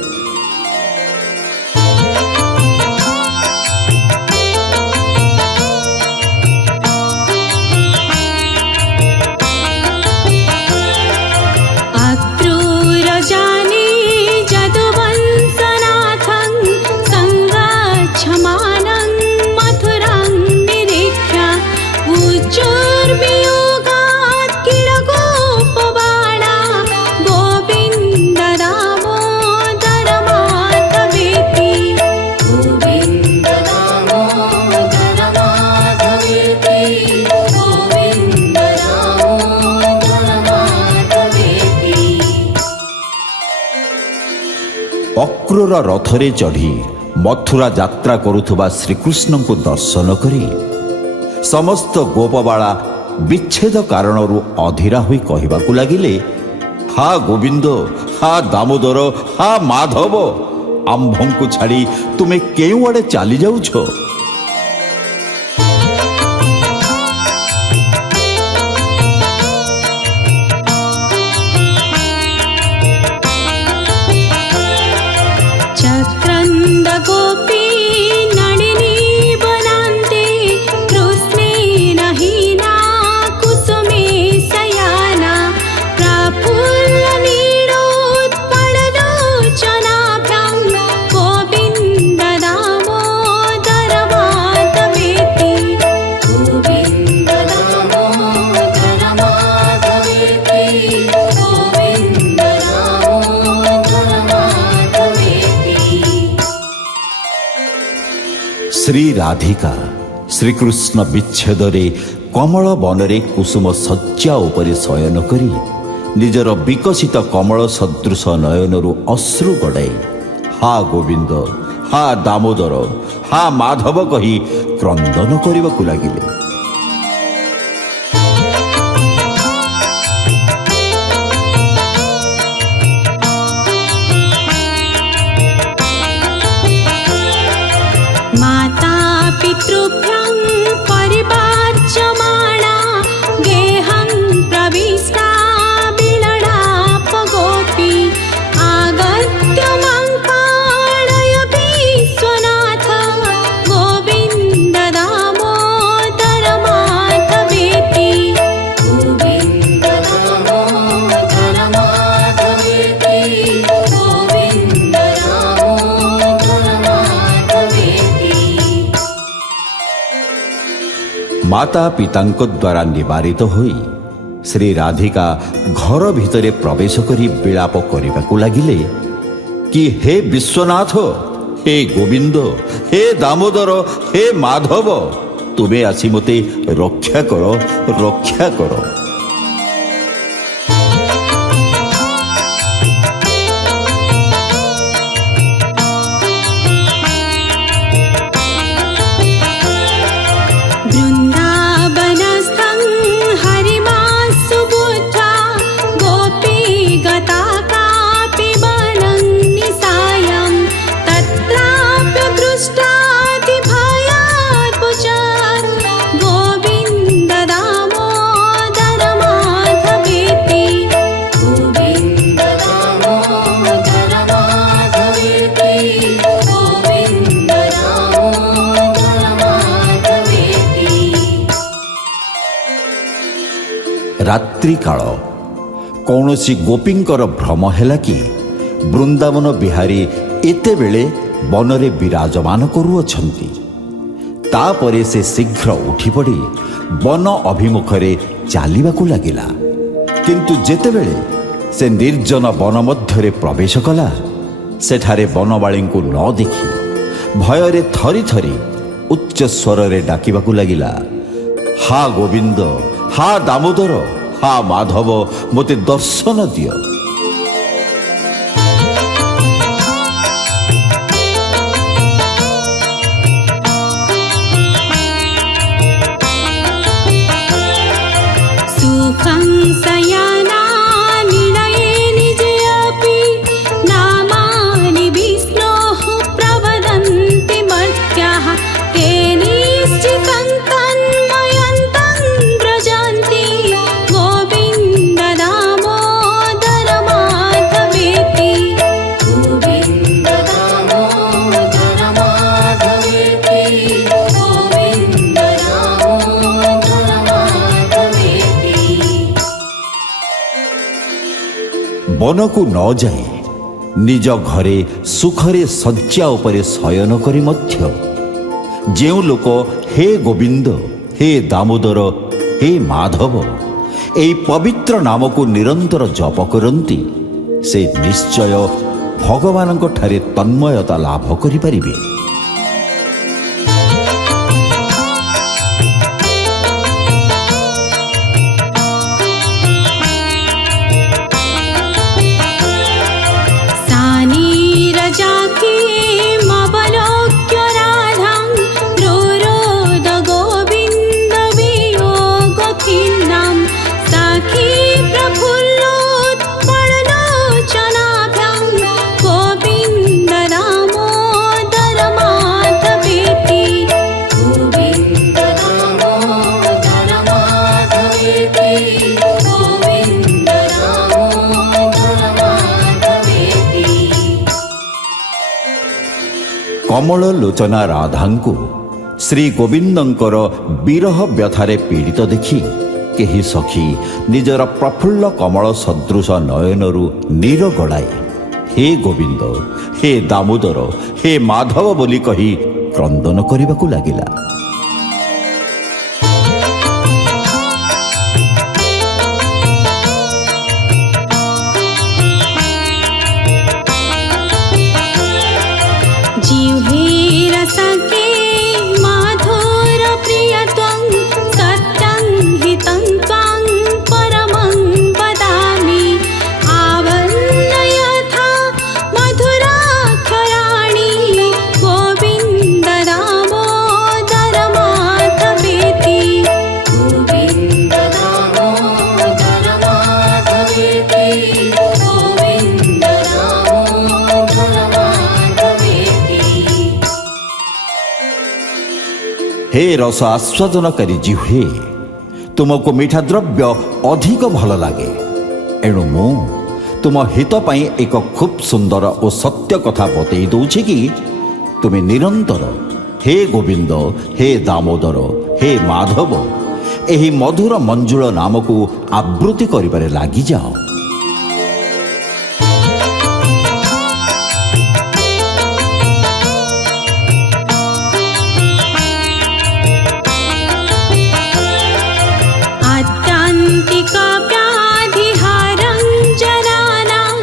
ଅକ୍ରୂର ରଥରେ ଚଢ଼ି ମଥୁରା ଯାତ୍ରା କରୁଥିବା ଶ୍ରୀକୃଷ୍ଣଙ୍କୁ ଦର୍ଶନ କରି ସମସ୍ତ ଗୋପବାଳା ବିଚ୍ଛେଦ କାରଣରୁ ଅଧୀରା ହୋଇ କହିବାକୁ ଲାଗିଲେ, ହା ଗୋବିନ୍ଦ, ହା ଦାମୋଦର, ହା ମାଧବ, ଆମ୍ଭଙ୍କୁ ଛାଡ଼ି ତୁମେ କେଉଁଆଡ଼େ ଚାଲି ଯାଉଛ? ଶ୍ରୀ ରାଧିକା ଶ୍ରୀକୃଷ୍ଣ ବିଚ୍ଛେଦରେ କମଳ ବନରେ କୁସୁମ ଶଯ୍ୟା ଉପରେ ଶୟନ କରି ନିଜର ବିକଶିତ କମଳ ସଦୃଶ ନୟନରୁ ଅଶ୍ରୁ ଗଡ଼ାଇ ହା ଗୋବିନ୍ଦ, ହା ଦାମୋଦର, ହା ମାଧବ କହି କ୍ରନ୍ଦନ କରିବାକୁ ଲାଗିଲେ। पितृभ्यं परिवार्यमाणा गेहं प्रविष्टा बिलडापगोपी आगत्य मां पालय विश्वनाथ गोविन्द दामोदर माधवेति गोविन्द दामोदर माधवेति गोविन्द दामोदर माधवेति। ମାତା ପିତାଙ୍କ ଦ୍ୱାରା ନିବାରିତ ହୋଇ ଶ୍ରୀ ରାଧିକା ଘର ଭିତରେ ପ୍ରବେଶ କରି ବିଳାପ କରିବାକୁ ଲାଗିଲେ କି ହେ ବିଶ୍ୱନାଥ, ହେ ଗୋବିନ୍ଦ, ହେ ଦାମୋଦର, ହେ ମାଧବ, ତୁମେ ଆସି ମୋତେ ରକ୍ଷା କର, ରକ୍ଷା କର। गोविन्द दामोदर ରାତ୍ରି କାଳ କୌଣସି ଗୋପୀଙ୍କର ଭ୍ରମ ହେଲା କି ବୃନ୍ଦାବନ ବିହାରୀ ଏତେବେଳେ ବନରେ ବିରାଜମାନ କରୁଅଛନ୍ତି। ତାପରେ ସେ ଶୀଘ୍ର ଉଠିପଡ଼ି ବନ ଅଭିମୁଖରେ ଚାଲିବାକୁ ଲାଗିଲା। କିନ୍ତୁ ଯେତେବେଳେ ସେ ନିର୍ଜନ ବନ ମଧ୍ୟରେ ପ୍ରବେଶ କଲା, ସେଠାରେ ବନମାଳୀଙ୍କୁ ନ ଦେଖି ଭୟରେ ଥରି ଥରି ଉଚ୍ଚ ସ୍ୱରରେ ଡାକିବାକୁ ଲାଗିଲା, ହା ଗୋବିନ୍ଦ, ହା ଦାମୋଦର, ହା ମାଧବ, ମୋତେ ଦର୍ଶନ ଦିଅ। सुखं सयाना निलये निजयपि नामानि विष्णोः प्रवदन्ति मर्त्याः ते निश्चितं तन्मयन्तं व्रजन्ति गोविन्द दामोदर माधवेति गोविन्द दामोदर माधवेति गोविन्द दामोदर माधवेति। ବନକୁ ନ ଯାଇ ନିଜ ଘରେ ସୁଖରେ ଶଯ୍ୟା ଉପରେ ଶୟନ କରି ମଧ୍ୟ ଯେଉଁ ଲୋକ ହେ ଗୋବିନ୍ଦ, ହେ ଦାମୋଦର, ହେ ମାଧବ ଏହି ପବିତ୍ର ନାମକୁ ନିରନ୍ତର ଜପ କରନ୍ତି, ସେ ନିଶ୍ଚୟ ଭଗବାନଙ୍କଠାରେ ତନ୍ମୟତା ଲାଭ କରିପାରିବେ। सानीरजाकीमवलोक्य राधां रोरोद गोविन्द वियोगखिन्नां साखी प्रफुल्लोत्पललोचनाभ्यां गोविन्द दामोदर माधवेति गोविन्द दामोदर माधवेति गोविन्द दामोदर माधवेति। କମଳ ଲୋଚନା ରାଧାଙ୍କୁ ଶ୍ରୀ ଗୋବିନ୍ଦଙ୍କର ବିରହ ବ୍ୟଥାରେ ପୀଡ଼ିତ ଦେଖି କେହି ସଖୀ ନିଜର ପ୍ରଫୁଲ୍ଲ କମଳ ସଦୃଶ ନୟନରୁ ନୀର ଗଡ଼ାଇ ହେ ଗୋବିନ୍ଦ, ହେ ଦାମୋଦର, ହେ ମାଧବ ବୋଲି କହି କ୍ରନ୍ଦନ କରିବାକୁ ଲାଗିଲା। जिह्वे रसके माधुर प्रियत्वं सत्यं हितं त्वां परमं वदामि आवल्लयथा मधुराक्षराणि गोविन्द दामोदर माधवेति गोविन्द दामोदर माधवेति गोविन्द दामोदर माधवेति। हे ରସ ଆସ୍ୱାଦନକାରୀ ଜିହ୍ୱେ, ତୁମକୁ ମିଠା ଦ୍ରବ୍ୟ ଅଧିକ ଭଲ ଲାଗେ। ଏଣୁ ମୁଁ ତୁମ ହିତ ପାଇଁ ଏକ ଖୁବ୍ ସୁନ୍ଦର ଓ ସତ୍ୟ କଥା ବତେଇ ଦେଉଛି କି ତୁମେ ନିରନ୍ତର ହେ ଗୋବିନ୍ଦ, ହେ ଦାମୋଦର, ହେ ମାଧବ ଏହି ମଧୁର ମଞ୍ଜୁଳ ନାମକୁ ଆବୃତ୍ତି କରିବାରେ ଲାଗିଯାଅ। आत्यान्तिकव्याधिहारं जरानां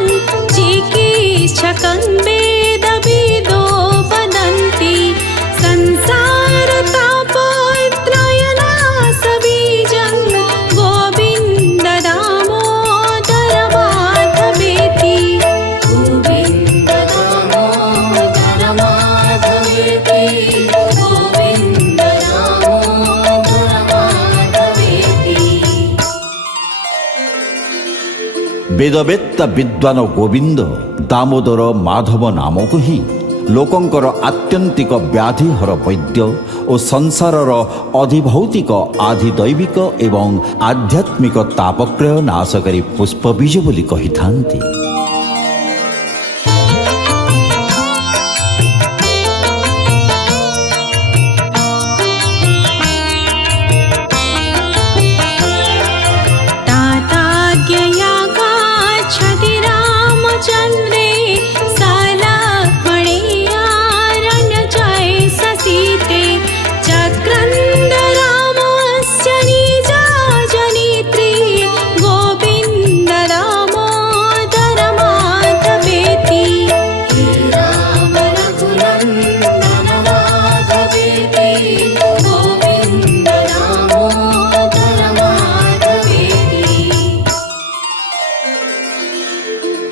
चिकित्सकं वेदविदो वदन्ति संसारतापत्रयनाशबीजं गोविन्द दामोदर माधवेति गोविन्द दामोदर माधवेति गोविन्द दामोदर माधवेति। ବେଦବେତ୍ତା ବିଦ୍ୱାନ ଗୋବିନ୍ଦ ଦାମୋଦର ମାଧବ ନାମକୁ ହିଁ ଲୋକଙ୍କର ଆତ୍ୟନ୍ତିକ ବ୍ୟାଧିହର ବୈଦ୍ୟ ଓ ସଂସାରର ଅଧିଭୌତିକ ଆଧିଦୈବିକ ଏବଂ ଆଧ୍ୟାତ୍ମିକ ତାପକ୍ରୟ ନାଶକାରୀ ପୁଷ୍ପବୀଜ ବୋଲି କହିଥାନ୍ତି। ता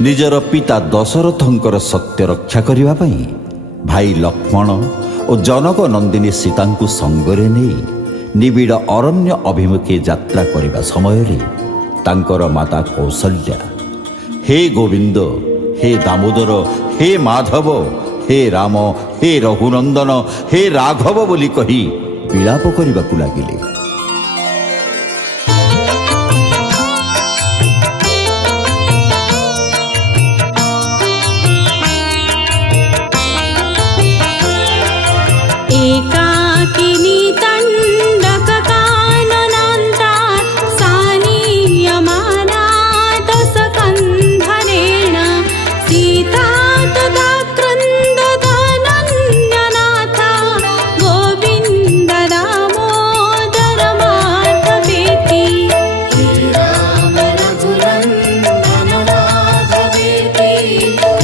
ନିଜର ପିତା ଦଶରଥଙ୍କର ସତ୍ୟ ରକ୍ଷା କରିବା ପାଇଁ ଭାଇ ଲକ୍ଷ୍ମଣ ଓ ଜନକ ନନ୍ଦିନୀ ସୀତାଙ୍କୁ ସଙ୍ଗରେ ନେଇ ନିବିଡ଼ ଅରଣ୍ୟ ଅଭିମୁଖେ ଯାତ୍ରା କରିବା ସମୟରେ ତାଙ୍କର ମାତା କୌଶଲ୍ୟା ହେ ଗୋବିନ୍ଦ, ହେ ଦାମୋଦର, ହେ ମାଧବ, ହେ ରାମ, ହେ ରଘୁନନ୍ଦନ, ହେ ରାଘବ ବୋଲି କହି ବିଳାପ କରିବାକୁ ଲାଗିଲେ। एकाकिनी तण्डककाननान्तात् सानीयमानात् सकन्धरेण सीता तदा क्रन्ददनन्यनाथ गोविन्द दामोदर माधवेति हे राम रघुनन्दन माधवेति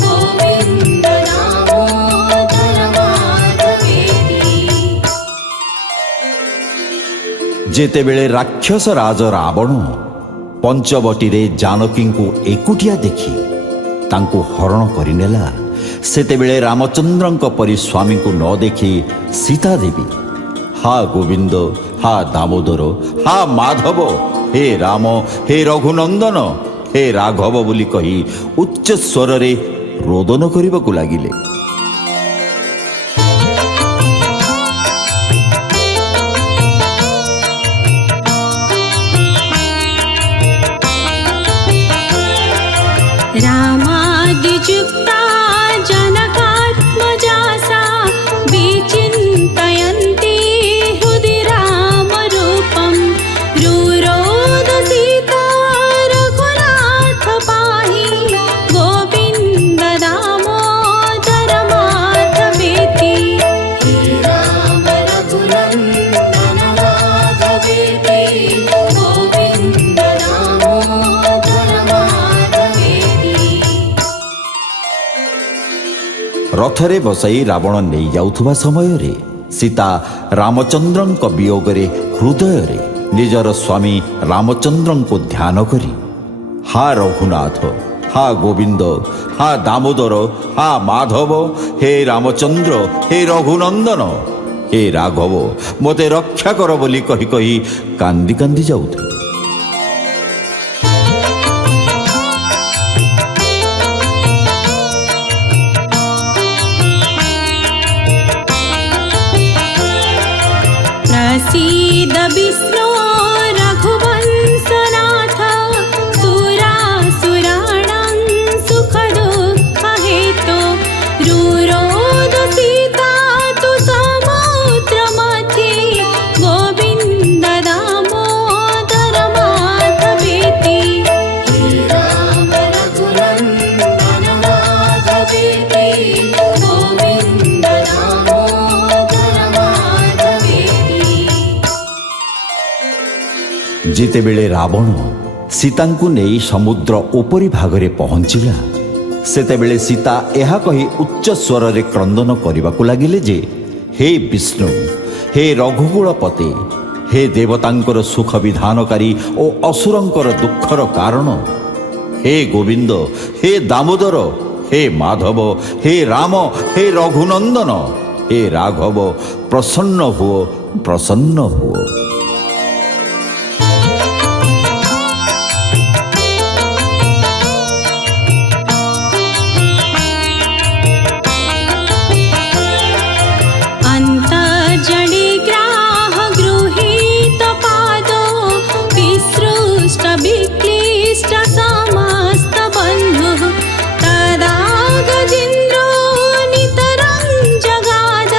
गोविन्द दामोदर माधवेति। ଯେତେବେଳେ ରାକ୍ଷସ ରାଜ ରାବଣ ପଞ୍ଚବଟୀରେ ଜାନକୀଙ୍କୁ ଏକୁଟିଆ ଦେଖି ତାଙ୍କୁ ହରଣ କରିନେଲା, ସେତେବେଳେ ରାମଚନ୍ଦ୍ରଙ୍କ ପରି ସ୍ୱାମୀଙ୍କୁ ନ ଦେଖି ସୀତା ଦେବୀ ହା ଗୋବିନ୍ଦ, ହା ଦାମୋଦର, ହା ମାଧବ, ହେ ରାମ, ହେ ରଘୁନନ୍ଦନ, ହେ ରାଘବ ବୋଲି କହି ଉଚ୍ଚ ସ୍ୱରରେ ରୋଦନ କରିବାକୁ ଲାଗିଲେ। रामादिजुक्ता जनकात्मजा सा विचिन्तयन्ती हृदि रामरूपं रुरोद सीता रघुनाथ पाहि गोविन्द दामोदर माधवेति हे राम रघुनन्दन माधवेति गोविन्द दामोदर माधवेति। ରଥରେ ବସାଇ ରାବଣ ନେଇ ଯାଉଥିବା ସମୟରେ ସୀତା ରାମଚନ୍ଦ୍ରଙ୍କ ବିୟୋଗରେ ହୃଦୟରେ ନିଜର ସ୍ୱାମୀ ରାମଚନ୍ଦ୍ରଙ୍କୁ ଧ୍ୟାନ କରି ହା ରଘୁନାଥ, ହା ଗୋବିନ୍ଦ, ହା ଦାମୋଦର, ହା ମାଧବ, ହେ ରାମଚନ୍ଦ୍ର, ହେ ରଘୁନନ୍ଦନ, ହେ ରାଘବ, ମୋତେ ରକ୍ଷା କର ବୋଲି କହି କହି କାନ୍ଦି କାନ୍ଦି ଯାଉଥିଲେ। प्रसीद विष्णो रघुवंशनाथ सुरासुराणां सुखदुःखहेतो रुरोद सीता तु समुद्रमध्ये गोविन्द दामोदर माधवेति हे राम रघुनन्दन माधवेति गोविन्द दामोदर माधवेति। ଯେତେବେଳେ ରାବଣ ସୀତାଙ୍କୁ ନେଇ ସମୁଦ୍ର ଉପରି ଭାଗରେ ପହଞ୍ଚିଲା, ସେତେବେଳେ ସୀତା ଏହା କହି ଉଚ୍ଚ ସ୍ୱରରେ କ୍ରନ୍ଦନ କରିବାକୁ ଲାଗିଲେ ଯେ ହେ ବିଷ୍ଣୁ, ହେ ରଘୁକୁଳପତେ, ହେ ଦେବତାଙ୍କର ସୁଖ ବିଧାନକାରୀ ଓ ଅସୁରଙ୍କର ଦୁଃଖର କାରଣ, ହେ ଗୋବିନ୍ଦ, ହେ ଦାମୋଦର, ହେ ମାଧବ, ହେ ରାମ, ହେ ରଘୁନନ୍ଦନ, ହେ ରାଘବ, ପ୍ରସନ୍ନ ହୁଅ, ପ୍ରସନ୍ନ ହୁଅ। अन्तर्जने ग्राह गृहीत पादो विसृष्ट विक्लिष्ट समस्त बन्धुः तदा गजेन्द्रो नितरं जगाद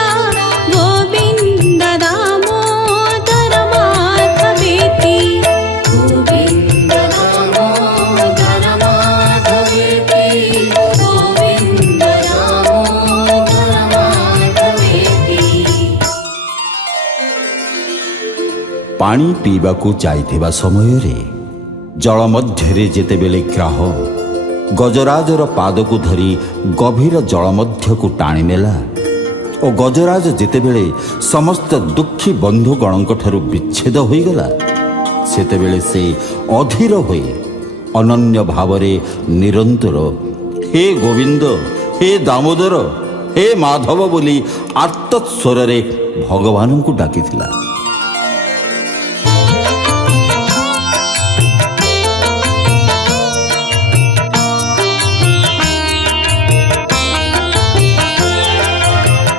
गोविन्द दामोदर माधवेति गोविन्द दामोदर माधवेति गोविन्द दामोदर माधवेति। ପାଣି ପିଇବାକୁ ଯାଇଥିବା ସମୟରେ ଜଳ ମଧ୍ୟରେ ଯେତେବେଳେ ଗ୍ରାହ ଗଜରାଜର ପାଦକୁ ଧରି ଗଭୀର ଜଳ ମଧ୍ୟକୁ ଟାଣିନେଲା ଓ ଗଜରାଜ ଯେତେବେଳେ ସମସ୍ତ ଦୁଃଖୀ ବନ୍ଧୁଗଣଙ୍କଠାରୁ ବିଚ୍ଛେଦ ହୋଇଗଲା, ସେତେବେଳେ ସେ ଅଧୀର ହୋଇ ଅନନ୍ୟ ଭାବରେ ନିରନ୍ତର हे गोविंद हे दामोदर हे माधव बोली आर्तत स्वରରେ ଭଗବାନଙ୍କୁ ଡାକିଥିଲା।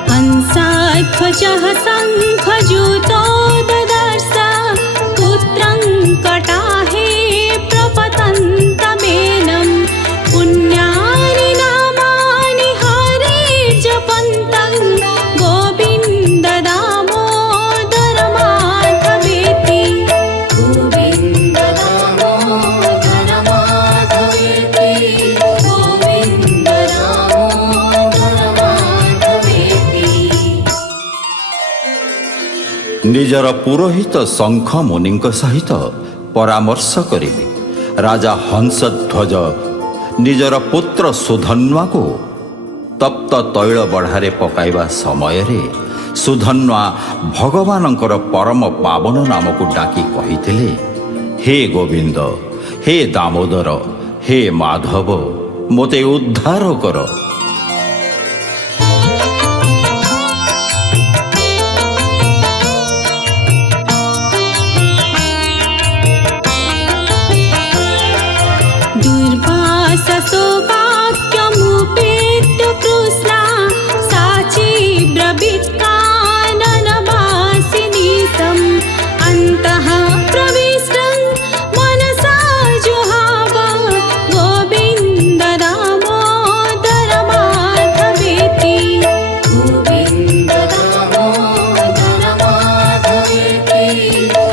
हंसाध्वजः शङ्खयूतो ददर्श पुत्रं कटाहे प्रपतन्तमेनं पुण्यानि नामानि हरे जपन्तं गोविन्द दामोदर माधवेति गोविन्द दामोदर माधवेति गोविन्द दामोदर माधवेति। ନିଜର ପୁରୋହିତ ଶଙ୍ଖ ମୁନିଙ୍କ ସହିତ ପରାମର୍ଶ କରିଲେ ରାଜା ହଂସଧ୍ୱଜ ନିଜର ପୁତ୍ର ସୁଧନ୍ୱାକୁ ତପ୍ତ ତୈଳ ବଢ଼ାରେ ପକାଇବା ସମୟରେ ସୁଧନ୍ୱା ଭଗବାନଙ୍କର ପରମ ପାବନ ନାମକୁ ଡାକି କହିଥିଲେ, ହେ ଗୋବିନ୍ଦ ହେ ଦାମୋଦର ହେ ମାଧବ ମୋତେ ଉଦ୍ଧାର କର। सौभाग्यमुपेत्य कृष्णा साची ब्रवीत्काननवासिनीशम् अन्तः प्रविष्टं मनसा जुहाव गोविन्द दामोदर माधवेति गोविन्द दामोदर माधवेति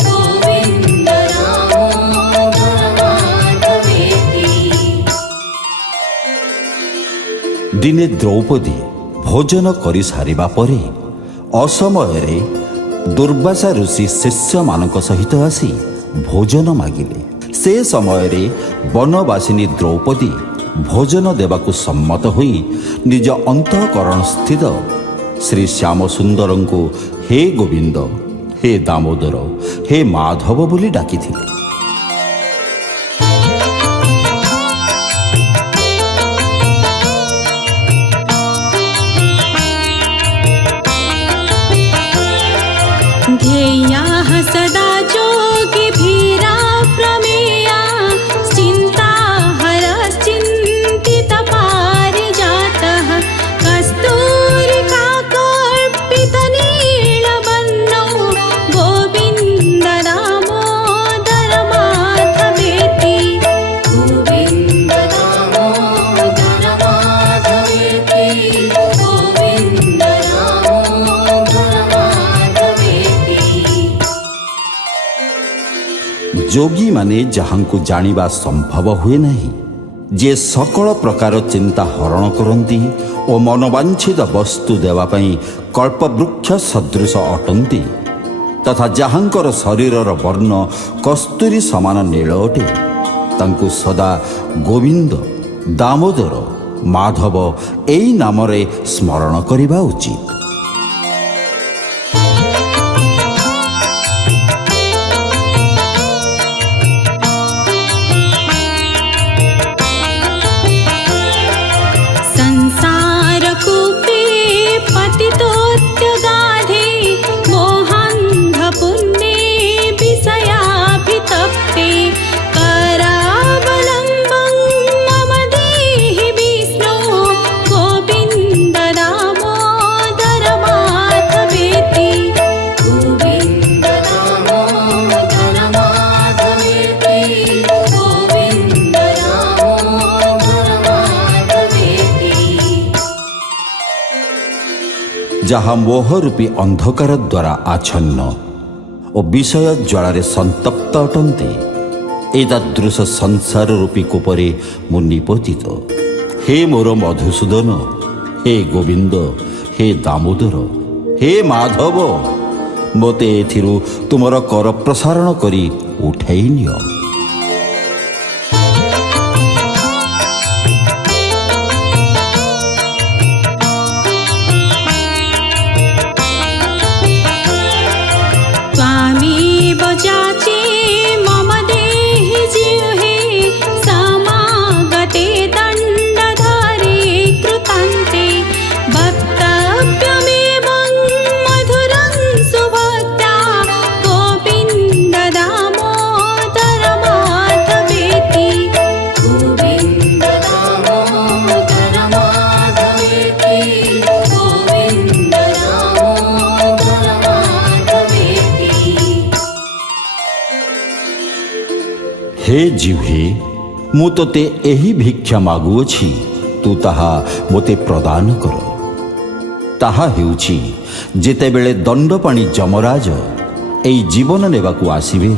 गोविन्द दामोदर माधवेति। ଦିନେ ଦ୍ରୌପଦୀ ଭୋଜନ କରିସାରିବା ପରେ ଅସମୟରେ ଦୁର୍ବାସା ଋଷି ଶିଷ୍ୟମାନଙ୍କ ସହିତ ଆସି ଭୋଜନ ମାଗିଲେ। ସେ ସମୟରେ ବନବାସିନୀ ଦ୍ରୌପଦୀ ଭୋଜନ ଦେବାକୁ ସମ୍ମତ ହୋଇ ନିଜ ଅନ୍ତଃକରଣ ସ୍ଥିତ ଶ୍ରୀ ଶ୍ୟାମସୁନ୍ଦରଙ୍କୁ ହେ ଗୋବିନ୍ଦ ହେ ଦାମୋଦର ହେ ମାଧବ ବୋଲି ଡାକିଥିଲେ। ध्येयाः सदा जोगिभिरा प्रमेया चिन्ताहरश्चिन्तितपारिजातः कस्तूरिकाकर्पितनीलवन्नो गोविन्द दामोदर माधवेति गोविन्द दामोदर माधवेति गोविन्द दामोदर माधवेति। ଯୋଗୀମାନେ ଯାହାଙ୍କୁ ଜାଣିବା ସମ୍ଭବ ହୁଏ ନାହିଁ, ଯିଏ ସକଳ ପ୍ରକାର ଚିନ୍ତା ହରଣ କରନ୍ତି ଓ ମନବାଞ୍ଛିତ ବସ୍ତୁ ଦେବା ପାଇଁ କଳ୍ପବୃକ୍ଷ ସଦୃଶ ଅଟନ୍ତି ତଥା ଯାହାଙ୍କର ଶରୀରର ବର୍ଣ୍ଣ କସ୍ତୁରୀ ସମାନ ନୀଳ ଅଟେ, ତାଙ୍କୁ ସଦା ଗୋବିନ୍ଦ ଦାମୋଦର ମାଧବ ଏହି ନାମରେ ସ୍ମରଣ କରିବା ଉଚିତ। संसारकूपे पतितोऽत्यगाधे मोहान्धपुण्ये विषयाभितप्ते करावलम्बं मम देहि विष्णो गोविन्द दामोदर माधवेति गोविन्द दामोदर माधवेति गोविन्द दामोदर माधवेति। ଯାହା ମୋହ ରୂପୀ ଅନ୍ଧକାର ଦ୍ୱାରା ଆଚ୍ଛନ୍ନ ଓ ବିଷୟ ଜ୍ୱାଳାରେ ସନ୍ତପ୍ତ ଅଟନ୍ତି, ଏତାଦୃଶ ସଂସାର ରୂପୀ କୂପରେ ମୁଁ ନିପତିତ। ହେ ମୋର ମଧୁସୂଦନ ହେ ଗୋବିନ୍ଦ ହେ ଦାମୋଦର ହେ ମାଧବ ମୋତେ ଏଥିରୁ ତୁମର କର ପ୍ରସାରଣ କରି ଉଠାଇ ନିଅ। त्वामेव जाचे मम देहि जिह्वे समागते दण्डधारिणे हे जिह्वे ମୁଁ ତୋତେ ଏହି ଭିକ୍ଷା ମାଗୁଅଛି, ତୁ ତାହା ମୋତେ ପ୍ରଦାନ କର। ତାହା ହେଉଛି ଯେତେବେଳେ ଦଣ୍ଡପାଣି ଯମରାଜ ଏହି ଜୀବନ ନେବାକୁ ଆସିବେ,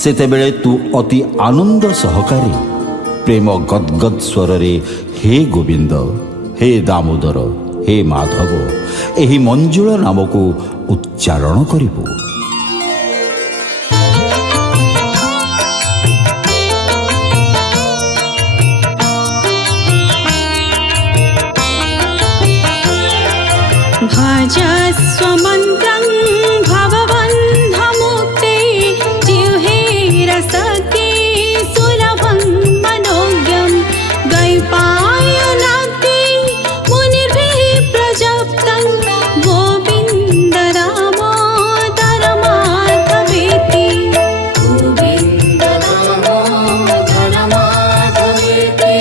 ସେତେବେଳେ ତୁ ଅତି ଆନନ୍ଦ ସହକାରେ ପ୍ରେମ ଗଦ୍ଗଦ୍ ସ୍ୱରରେ ହେ ଗୋବିନ୍ଦ, ହେ ଦାମୋଦର, ହେ ମାଧବ ଏହି ମଞ୍ଜୁଳ ନାମକୁ ଉଚ୍ଚାରଣ କରିବୁ। भजस्व मन्त्रं भवबन्धमुक्ते जिह्वे रसके सुलभं मनोज्ञं द्वैपायनाद्यै मुनिर्भिः प्रजप्तं गोविन्द दामोदरमाधवेति। गोविन्द दामोदरमाधवेति,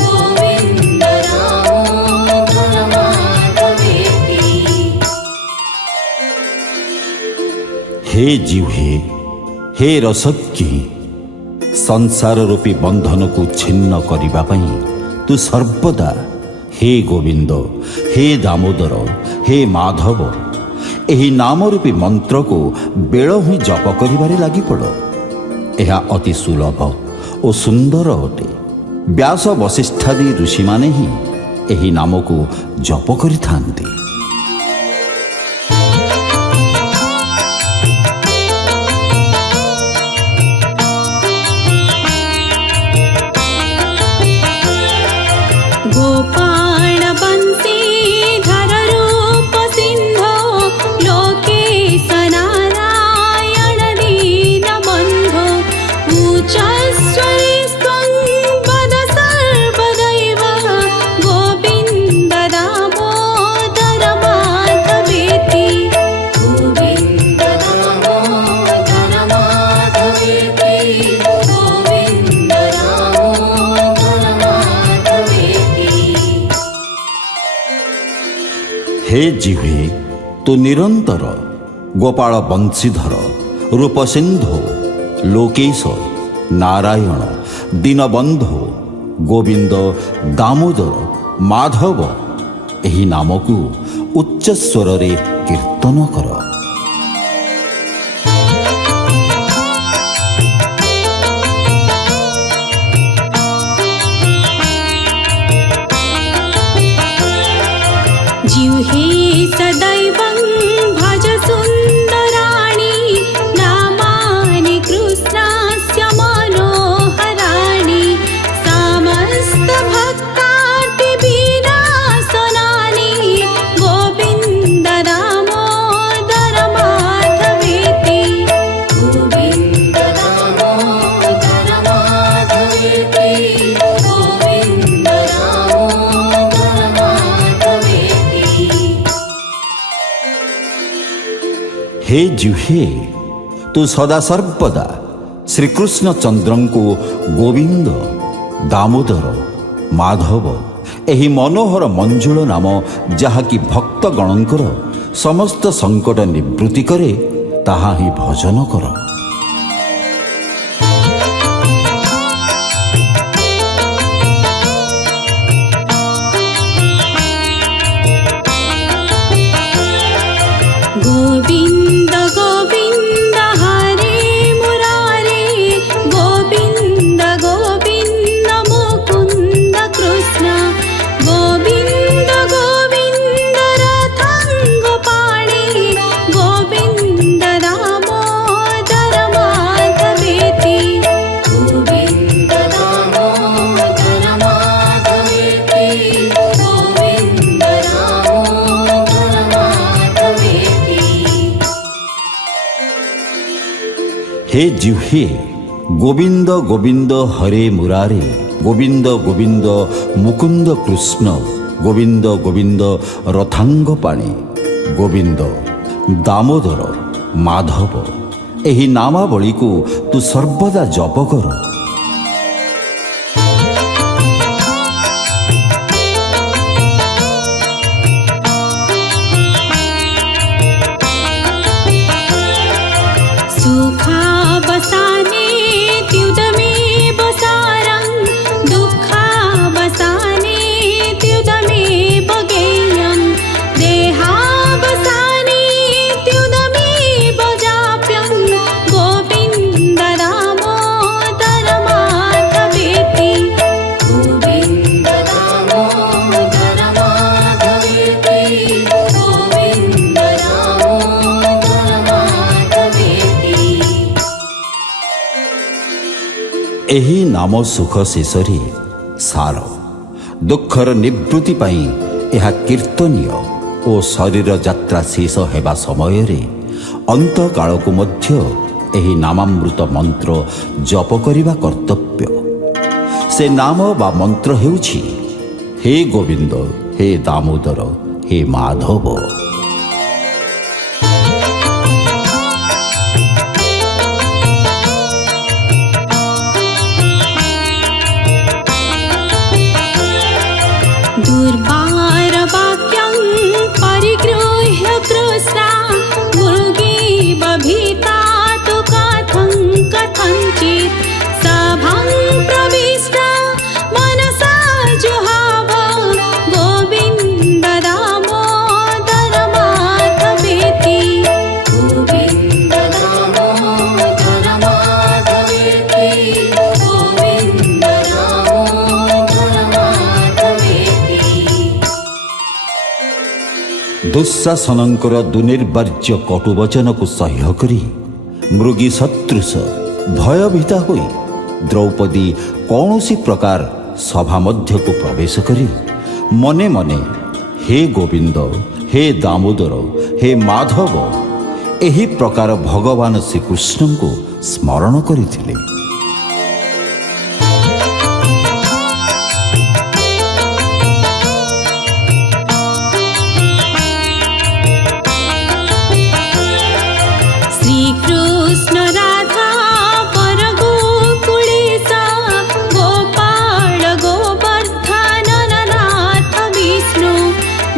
गोविन्द दामोदरमाधवेति। हे जिह्वे, हे रसज्ञ, संसार रूपी बंधन को छिन्न करिबा पई तू सर्वदा हे गोविंद, हे दामोदर, हे माधव एही नाम रूपी मंत्र को बेल ही जप करिबारे लागि पड़। यह अति सुलभ और सुंदर अटे। व्यास वशिष्ठादि ऋषि माने ही एही नाम को जप करिथांती। गोपालवंशीधर रूप सिंधो लोकेश नारायण दीनबन्धो ऊचस्वरिस्त्वं वद सर्वदैव गोविन्द दामोदर माधवेति। गोविन्द दामोदर माधवेति, गोविन्द दामोदर माधवेति। हे जिह्वे, तू निरंतर गोपाल बंशीधर रूप सिंधु लोकेश नारायण दीनबंधु गोविंद दामोदर माधव एही नाम को उच्च स्वर रे कीर्तन कर। जिह्वे सदैवं भज सुन्दराणि नामानि कृष्णस्य मनोहराणि समस्तभक्तार्तिविनाशनानि गोविन्द दामोदर माधवेति। गोविन्द दामोदर माधवेति, गोविन्द दामोदर माधवेति। हे जिह्वे, तू सदा सर्वदा श्रीकृष्ण चंद्रं को गोविंद दामोदर माधव एही मनोहर मंजुल नाम जहाँकि भक्त गणंकर समस्त संकट निवृत्ति करे ताहा ही भजन कर। गोविन्द गोविन्द हरे मुरारे गोविन्द गोविन्द मुकुन्द कृष्ण गोविन्द गोविन्द रथाङ्गपाणि गोविन्द दामोदर माधवेति। गोविन्द दामोदर माधवेति, गोविन्द दामोदर माधवेति। हे जिह्वे, गोविंद गोविंद हरे मुरारे गोविंद गोविंद मुकुंद कृष्ण गोविंद गोविंद रथांग पाणी गोविंद दामोदर माधव एही नामावली को तू सर्वदा जप कर। सुखावसाने त्युदमे नाम सुख शेषरे सार दुखर निवृत्ति पाई यह कीर्तनीय और शरीर यात्रा शेष हेबा समय अंत काल को मध्य एही नामामृत मंत्र जप करिबा कर्तव्य। से नाम बा मंत्र हेउछि हे गोविंद, हे दामोदर, हे माधव। दुर्वार वाक्यं परिगृह्य कृष्णा मृगी बभीता तु कथं कथञ्चित् सभां प्रविष्टा मनसा जुहाव गोविन्द दामोदर माधवेति। गोविन्द दामोदर माधवेति, गोविन्द दामोदर माधवेति। दुःशासनंकर दुर्निर्वाज्य कटुवचन को सह्य करी मृगी सदृश भयभीता होई द्रौपदी कौनसी प्रकार सभा मध्य को प्रवेश करी मने मने हे गोविंद, हे दामोदर, हे माधव एही प्रकार भगवान श्रीकृष्ण को स्मरण करिथिले। श्रीकृष्ण राधा पर गोकुलेशा गोपाल गोवर्धन नाथ विष्णु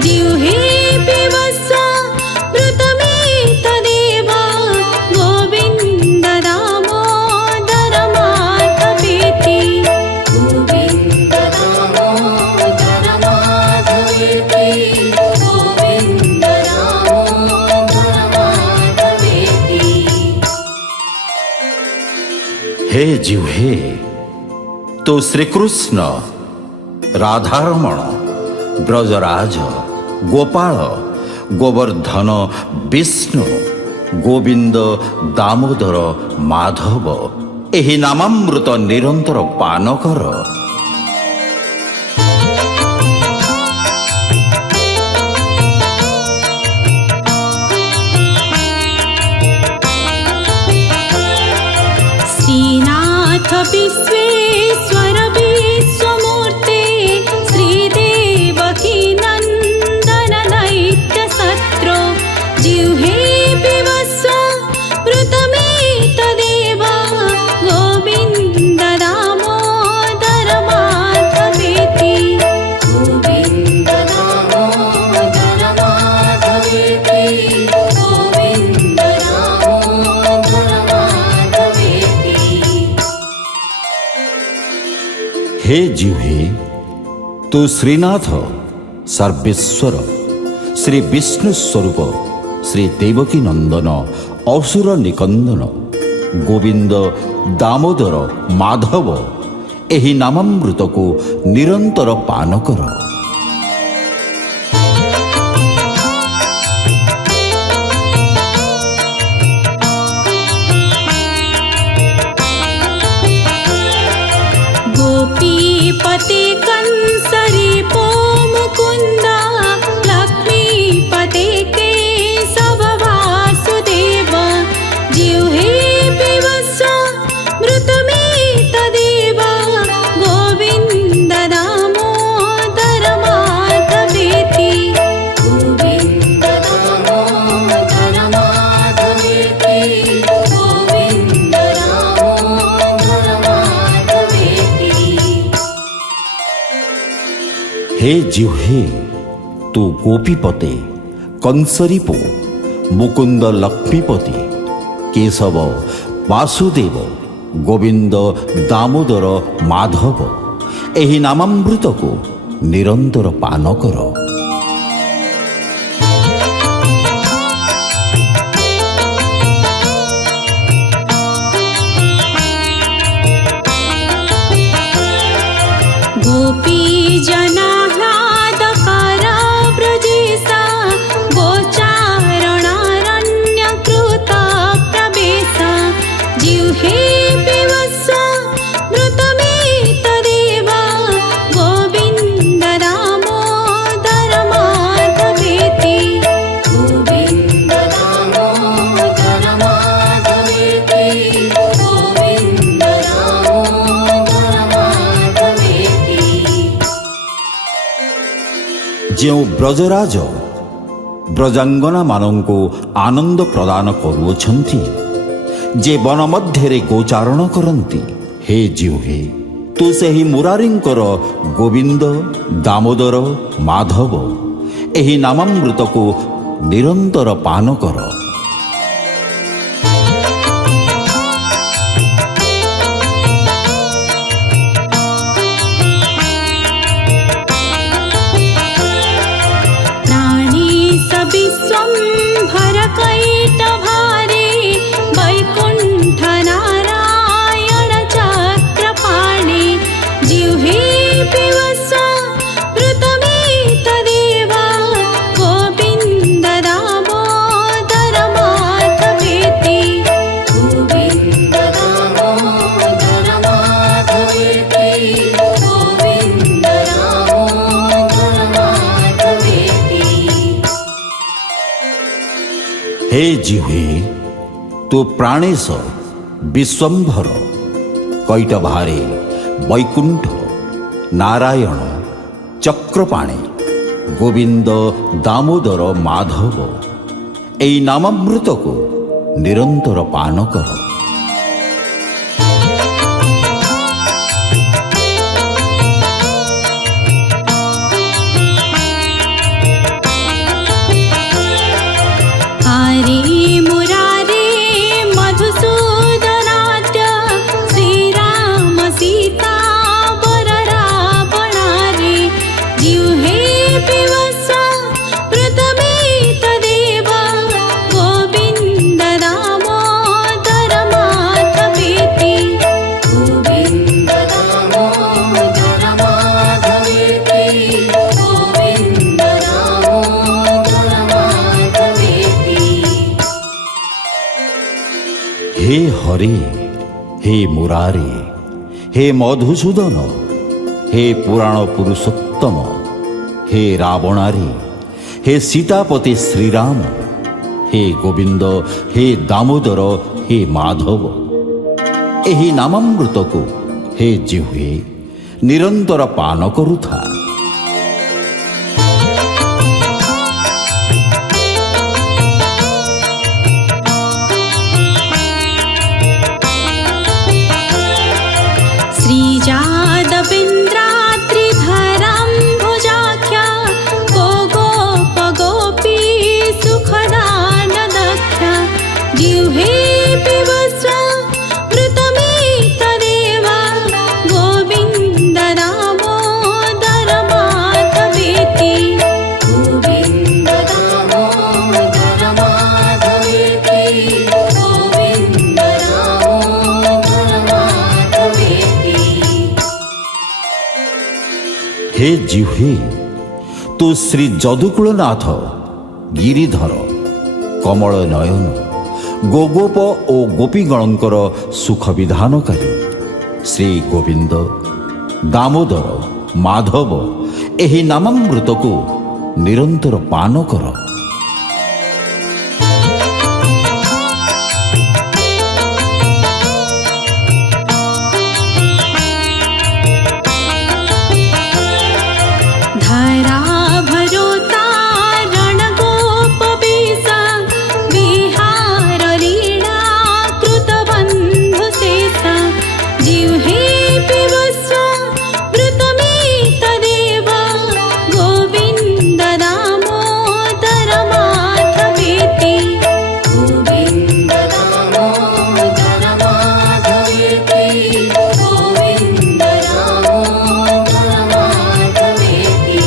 जिह्वे पिबस्व मृतमेतदेव गोविन्द दामोदर माधवेति। गोविन्द दामोदर माधवेति, गोविन्द दामोदर माधवेति। हे जिह्वे तो श्रीकृष्ण राधारमण ब्रजराज गोपाल गोवर्धन विष्णु गोविंद दामोदर माधव एही नामामृत निरंतर पान कर। श्रीनाथ विश्वेश्वर विश्वमूर्ते श्रीदेवकी नंदन दैत्य शत्रु जिह्वे पिबस्व मृतमेतदेव गोविन्द दामोदर माधवेति। गोविन्द दामोदर माधवेति, गोविन्द दामोदर माधवेति। हे जिह्वे तू श्रीनाथ सर्वेश्वर श्री विष्णु स्वरूप श्री देवकी नंदन असुर निकंदन गोविंद दामोदर माधव एही नामामृत को निरंतर पान कर। गोपीपते कंसरीपो मुकुन्द लक्ष्मीपते केशव वासुदेव जिह्वे पिबस्व मृतमेतदेव गोविन्द दामोदर माधवेति। गोविन्द दामोदर माधवेति, गोविन्द दामोदर माधवेति। हे जिह्वे तू गोपीपते कंसरीपो मुकुंद लक्ष्मीपति केशव वासुदेव गोविंद दामोदर माधव एही नामामृत को निरंतर पान कर। गोपी जनाह्लादकारा ब्रजेशा गोचारणारण्यकृता प्रवेशा जिह्वे पिबस्व मृतमे ଯେଉଁ ବ୍ରଜରାଜ ବ୍ରଜାଙ୍ଗନାମାନଙ୍କୁ ଆନନ୍ଦ ପ୍ରଦାନ କରୁଅଛନ୍ତି, ଯେ ବନ ମଧ୍ୟରେ ଗୋଚାରଣ କରନ୍ତି, ହେ ଜିହ୍ୱେ ତୁ ସେହି ମୁରାରୀଙ୍କର ଗୋବିନ୍ଦ, ଦାମୋଦର, ମାଧବ ଏହି ନାମାମୃତକୁ ନିରନ୍ତର ପାନ କର। विश्वम्भरकैटभारे वैकुण्ठनारायण चक्रपाणे जिह्वे पिबस्व मृतमेतदेव गोविन्द दामोदर माधवेति गोविन्द दामोदर माधवेति गोविन्द दामोदर माधवेति। हे जिह्वे तू प्राणेश विश्वम्भर कैटभारे वैकुंठ नारायण चक्रपाणे गोविंद दामोदर माधव এই নামামৃতକୁ ନିରନ୍ତର ପାନ କର। हरे मुरारे मधुसूदनाद्य श्रीराम सीता वर रावणारे जिह्वे पिबस्व मृतमेतदेव गोविन्द दामोदर माधवेति गोविन्द दामोदर माधवेति गोविन्द दामोदर माधवेति। हे हरे, हे मुरारे, हे मधुसूदन, हे पुराण पुरुषोत्तम, हे रावणारी, हे सीतापति श्रीराम, हे गोविंद, हे दामोदर, हे माधव ଏହି ନାମାମୃତକୁ हे ଜିହ୍ୱେ ନିରନ୍ତର ପାନ କରୁଥା। श्रीजादविन्द्राद्रिधरं भुजाख्या गो गोप गोपी सुखदानदख्या जिह्वे पिबस्व मृतमेतदेव गोविन्द दामोदर माधवेति गोविन्द दामोदर माधवेति गोविन्द दामोदर माधवेति। हे जिह्वे तू श्री ଯଦୁକୁଳନାଥ ଗିରିଧର କମଳ ନୟନ ଗୋଗୋପ ଓ ଗୋପୀଗଣଙ୍କର ସୁଖ ବିଧାନକାରୀ ଶ୍ରୀ ଗୋବିନ୍ଦ ଦାମୋଦର ମାଧବ ଏହି ନାମାମୃତକୁ ନିରନ୍ତର ପାନ କର। धरा भरोतारण गोप बेसा विहार लीला कृत बन्धु शेषा जिह्वे पिबस्व मृतमेतदेव गोविन्द दामोदर माधवेति गोविन्द दामोदर माधवेति गोविन्द दामोदर माधवेति।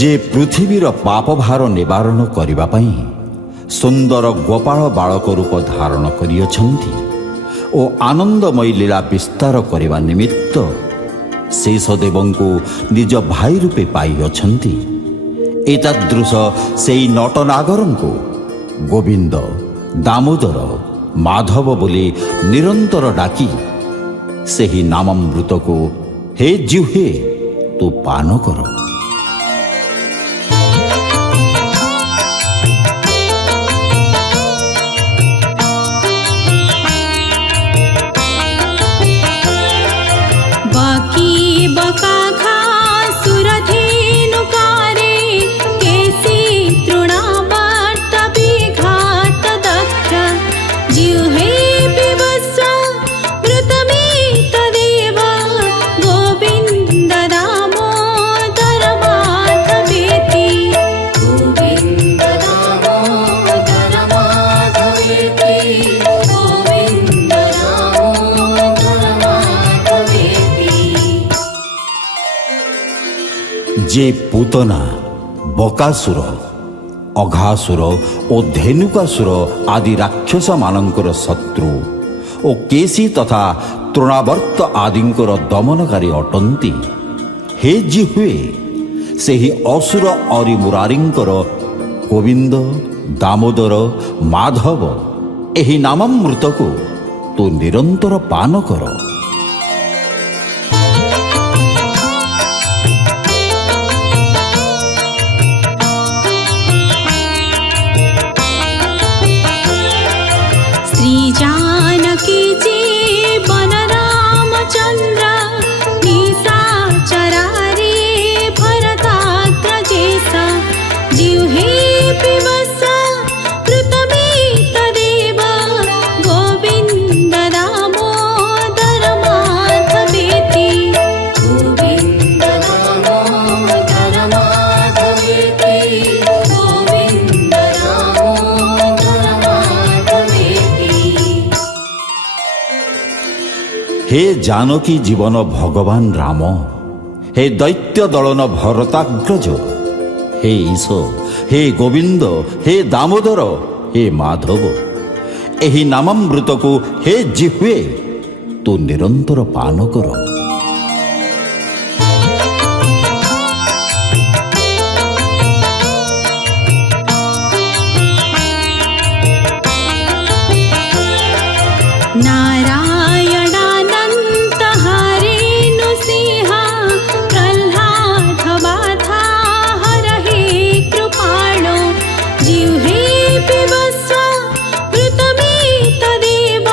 ଯେ ପୃଥିବୀର ପାପ ଭାର ନିବାରଣ କରିବା ପାଇଁ ସୁନ୍ଦର ଗୋପାଳ ବାଳକ ରୂପ ଧାରଣ କରିଅଛନ୍ତି ଓ ଆନନ୍ଦମୟୀ ଲୀଳା ବିସ୍ତାର କରିବା ନିମିତ୍ତ ଶେଷଦେବଙ୍କୁ ନିଜ ଭାଇ ରୂପେ ପାଇଅଛନ୍ତି, ଏତାଦୃଶ ସେହି ନଟନାଗରଙ୍କୁ ଗୋବିନ୍ଦ ଦାମୋଦର ମାଧବ ବୋଲି ନିରନ୍ତର ଡାକି ସେହି ନାମାମୃତକୁ ହେ ଜିହ୍ୱେ ତୁ ପାନ କର। बकी बका घास जे पूतना बकासुर अघासुर और धेनुकासुर आदि राक्षस मानकर शत्रु और केसी तथा तृणावर्त आदिंकर दमनकारी अटंती हे जी हुए से ही असुर अरि मुरारींकर गोविंद दामोदर माधव एही नामामृत को तू निरंतर पान कर। श्री जानकी जीवन रामचंद्र निशाचरारे भरताग्रजेसा जिह्वे पिबसा कृतमेतदेव गोविन्द दामोदर माधवेति गोविन्द दामोदर माधवेति गोविन्द दामोदर माधवेति। हे जानकी जीवन भगवान राम हे दैत्य दलन भरताग्रज हे ईश हे गोविंद हे दामोदर हे माधव एही नामामृत को हे जिह्वे तू निरंतर पान कर। नारायणानन्त हरेनु सिंहा प्रह्लाद बाधा हरहे कृपाणो जिह्वे पिबस्व कृतमेतदेव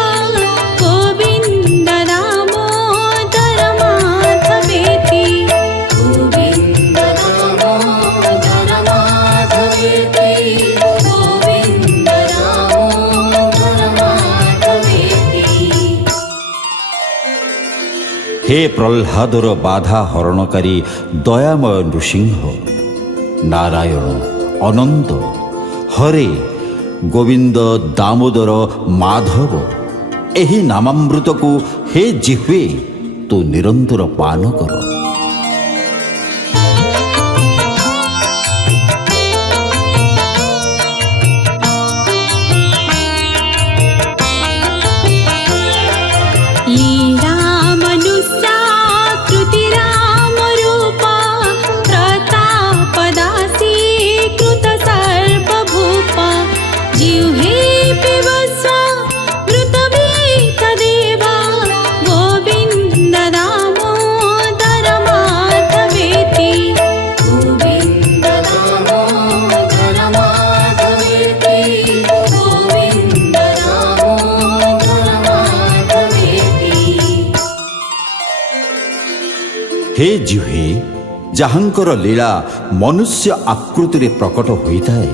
गोविन्द दामोदर माधवेति गोविन्द दामोदर माधवेति गोविन्द दामोदर माधवेति। हे प्रह्लादर बाधा हरणकारी दयामय नृसिंह नारायण अनंत हरे गोविंद दामोदर माधव एही नामामृत को हे जिह्वे तू निरंतर पान कर। लीला मनुष्या कृति राम रूपा प्रतापदासी कृत सर्वभूपा जिह्वे पिबस्व कृतमेतदेव गोविन्द दामोदर माधवेति गोविन्द दामोदर माधवेति गोविन्द दामोदर माधवेति। हे जिह्वे जहांकर लीला मनुष्य आकृति प्रकट होता है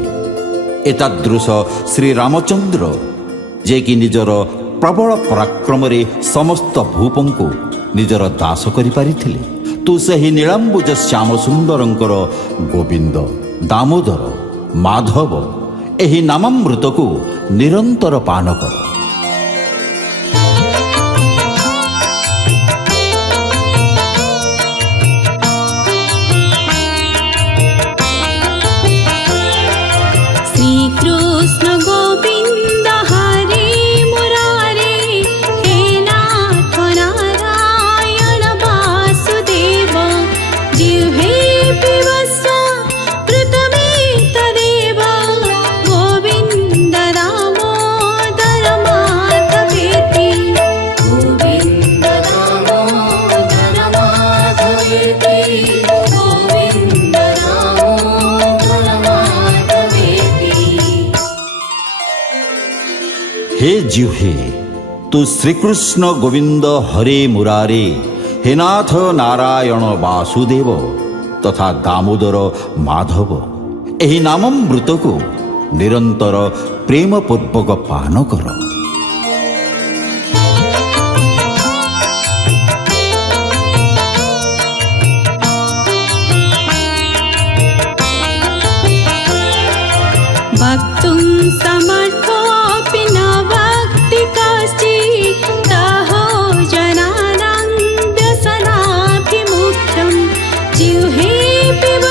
एतादृश श्री रामचंद्र जे कि निजर प्रबल पराक्रम रे समस्त भूपं को निजर दास करि पारिथिले तू सही नीलांबुज श्याम सुंदरंकर गोविंद दामोदर माधव एही नामामृत को निरंतर पान कर। श्रीकृष्ण गोविन्द हरे मुरारे हे नाथ नारायण वासुदेव जिह्वे पिबस्व कृतमेतदेव गोविन्द दामोदर माधवेति गोविन्द दामोदर माधवेति गोविन्द दामोदर माधवेति। हे जिह्वे तू श्रीकृष्ण गोविंद हरे मुरारे हे नाथ नारायण वासुदेव तथा दामोदर माधव एही नामामृत को निरंतर प्रेम पूर्वक पान कर। वक्तुं समर्थोऽपि न वक्ति कश्चिदहो जनानां व्यसनाभिमुख्यं जिह्वे पिब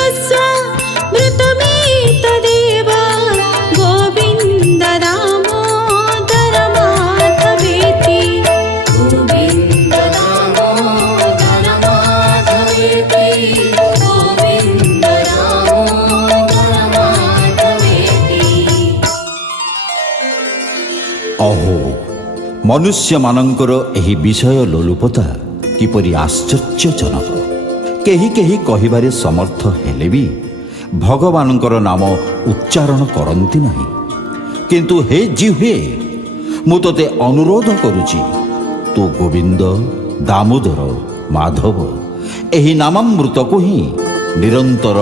ମନୁଷ୍ୟମାନଙ୍କର ଏହି ବିଷୟ ଲୋଲୁପତା କିପରି ଆଶ୍ଚର୍ଯ୍ୟଜନକ। କେହି କେହି କହିବାରେ ସମର୍ଥ ହେଲେ ବି ଭଗବାନଙ୍କର ନାମ ଉଚ୍ଚାରଣ କରନ୍ତି ନାହିଁ। କିନ୍ତୁ ହେ ଜିହ୍ୱେ, ମୁଁ ତୋତେ ଅନୁରୋଧ କରୁଛି, ତୁ ଗୋବିନ୍ଦ, ଦାମୋଦର, ମାଧବ ଏହି ନାମାମୃତକୁ ହିଁ ନିରନ୍ତର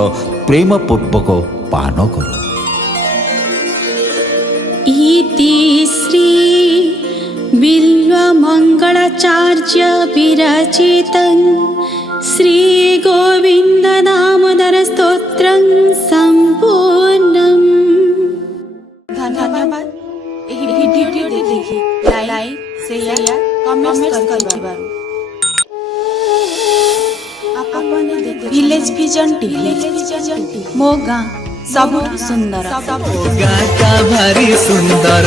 ପ୍ରେମପୂର୍ବକ ପାନ କର। इति श्री बिल्वमङ्गलाचार्य विरचितं श्री गोविन्द दामोदर स्तोत्रं सम्पूर्णम्। ଧନ୍ୟବାଦ ଏହି ଭିଡ଼ିଓଟି ଦେଖି ଲାଇକ୍ ସେୟାର କମେଣ୍ଟ କରିଥିବାରୁ। ଆପଣ ଭିଲେଜ ଭିଜନ ଟିଭି, ମୋ ଗାଁ ସବୁଠୁ ସୁନ୍ଦର। ଗାଁଟା ଭାରି ସୁନ୍ଦର।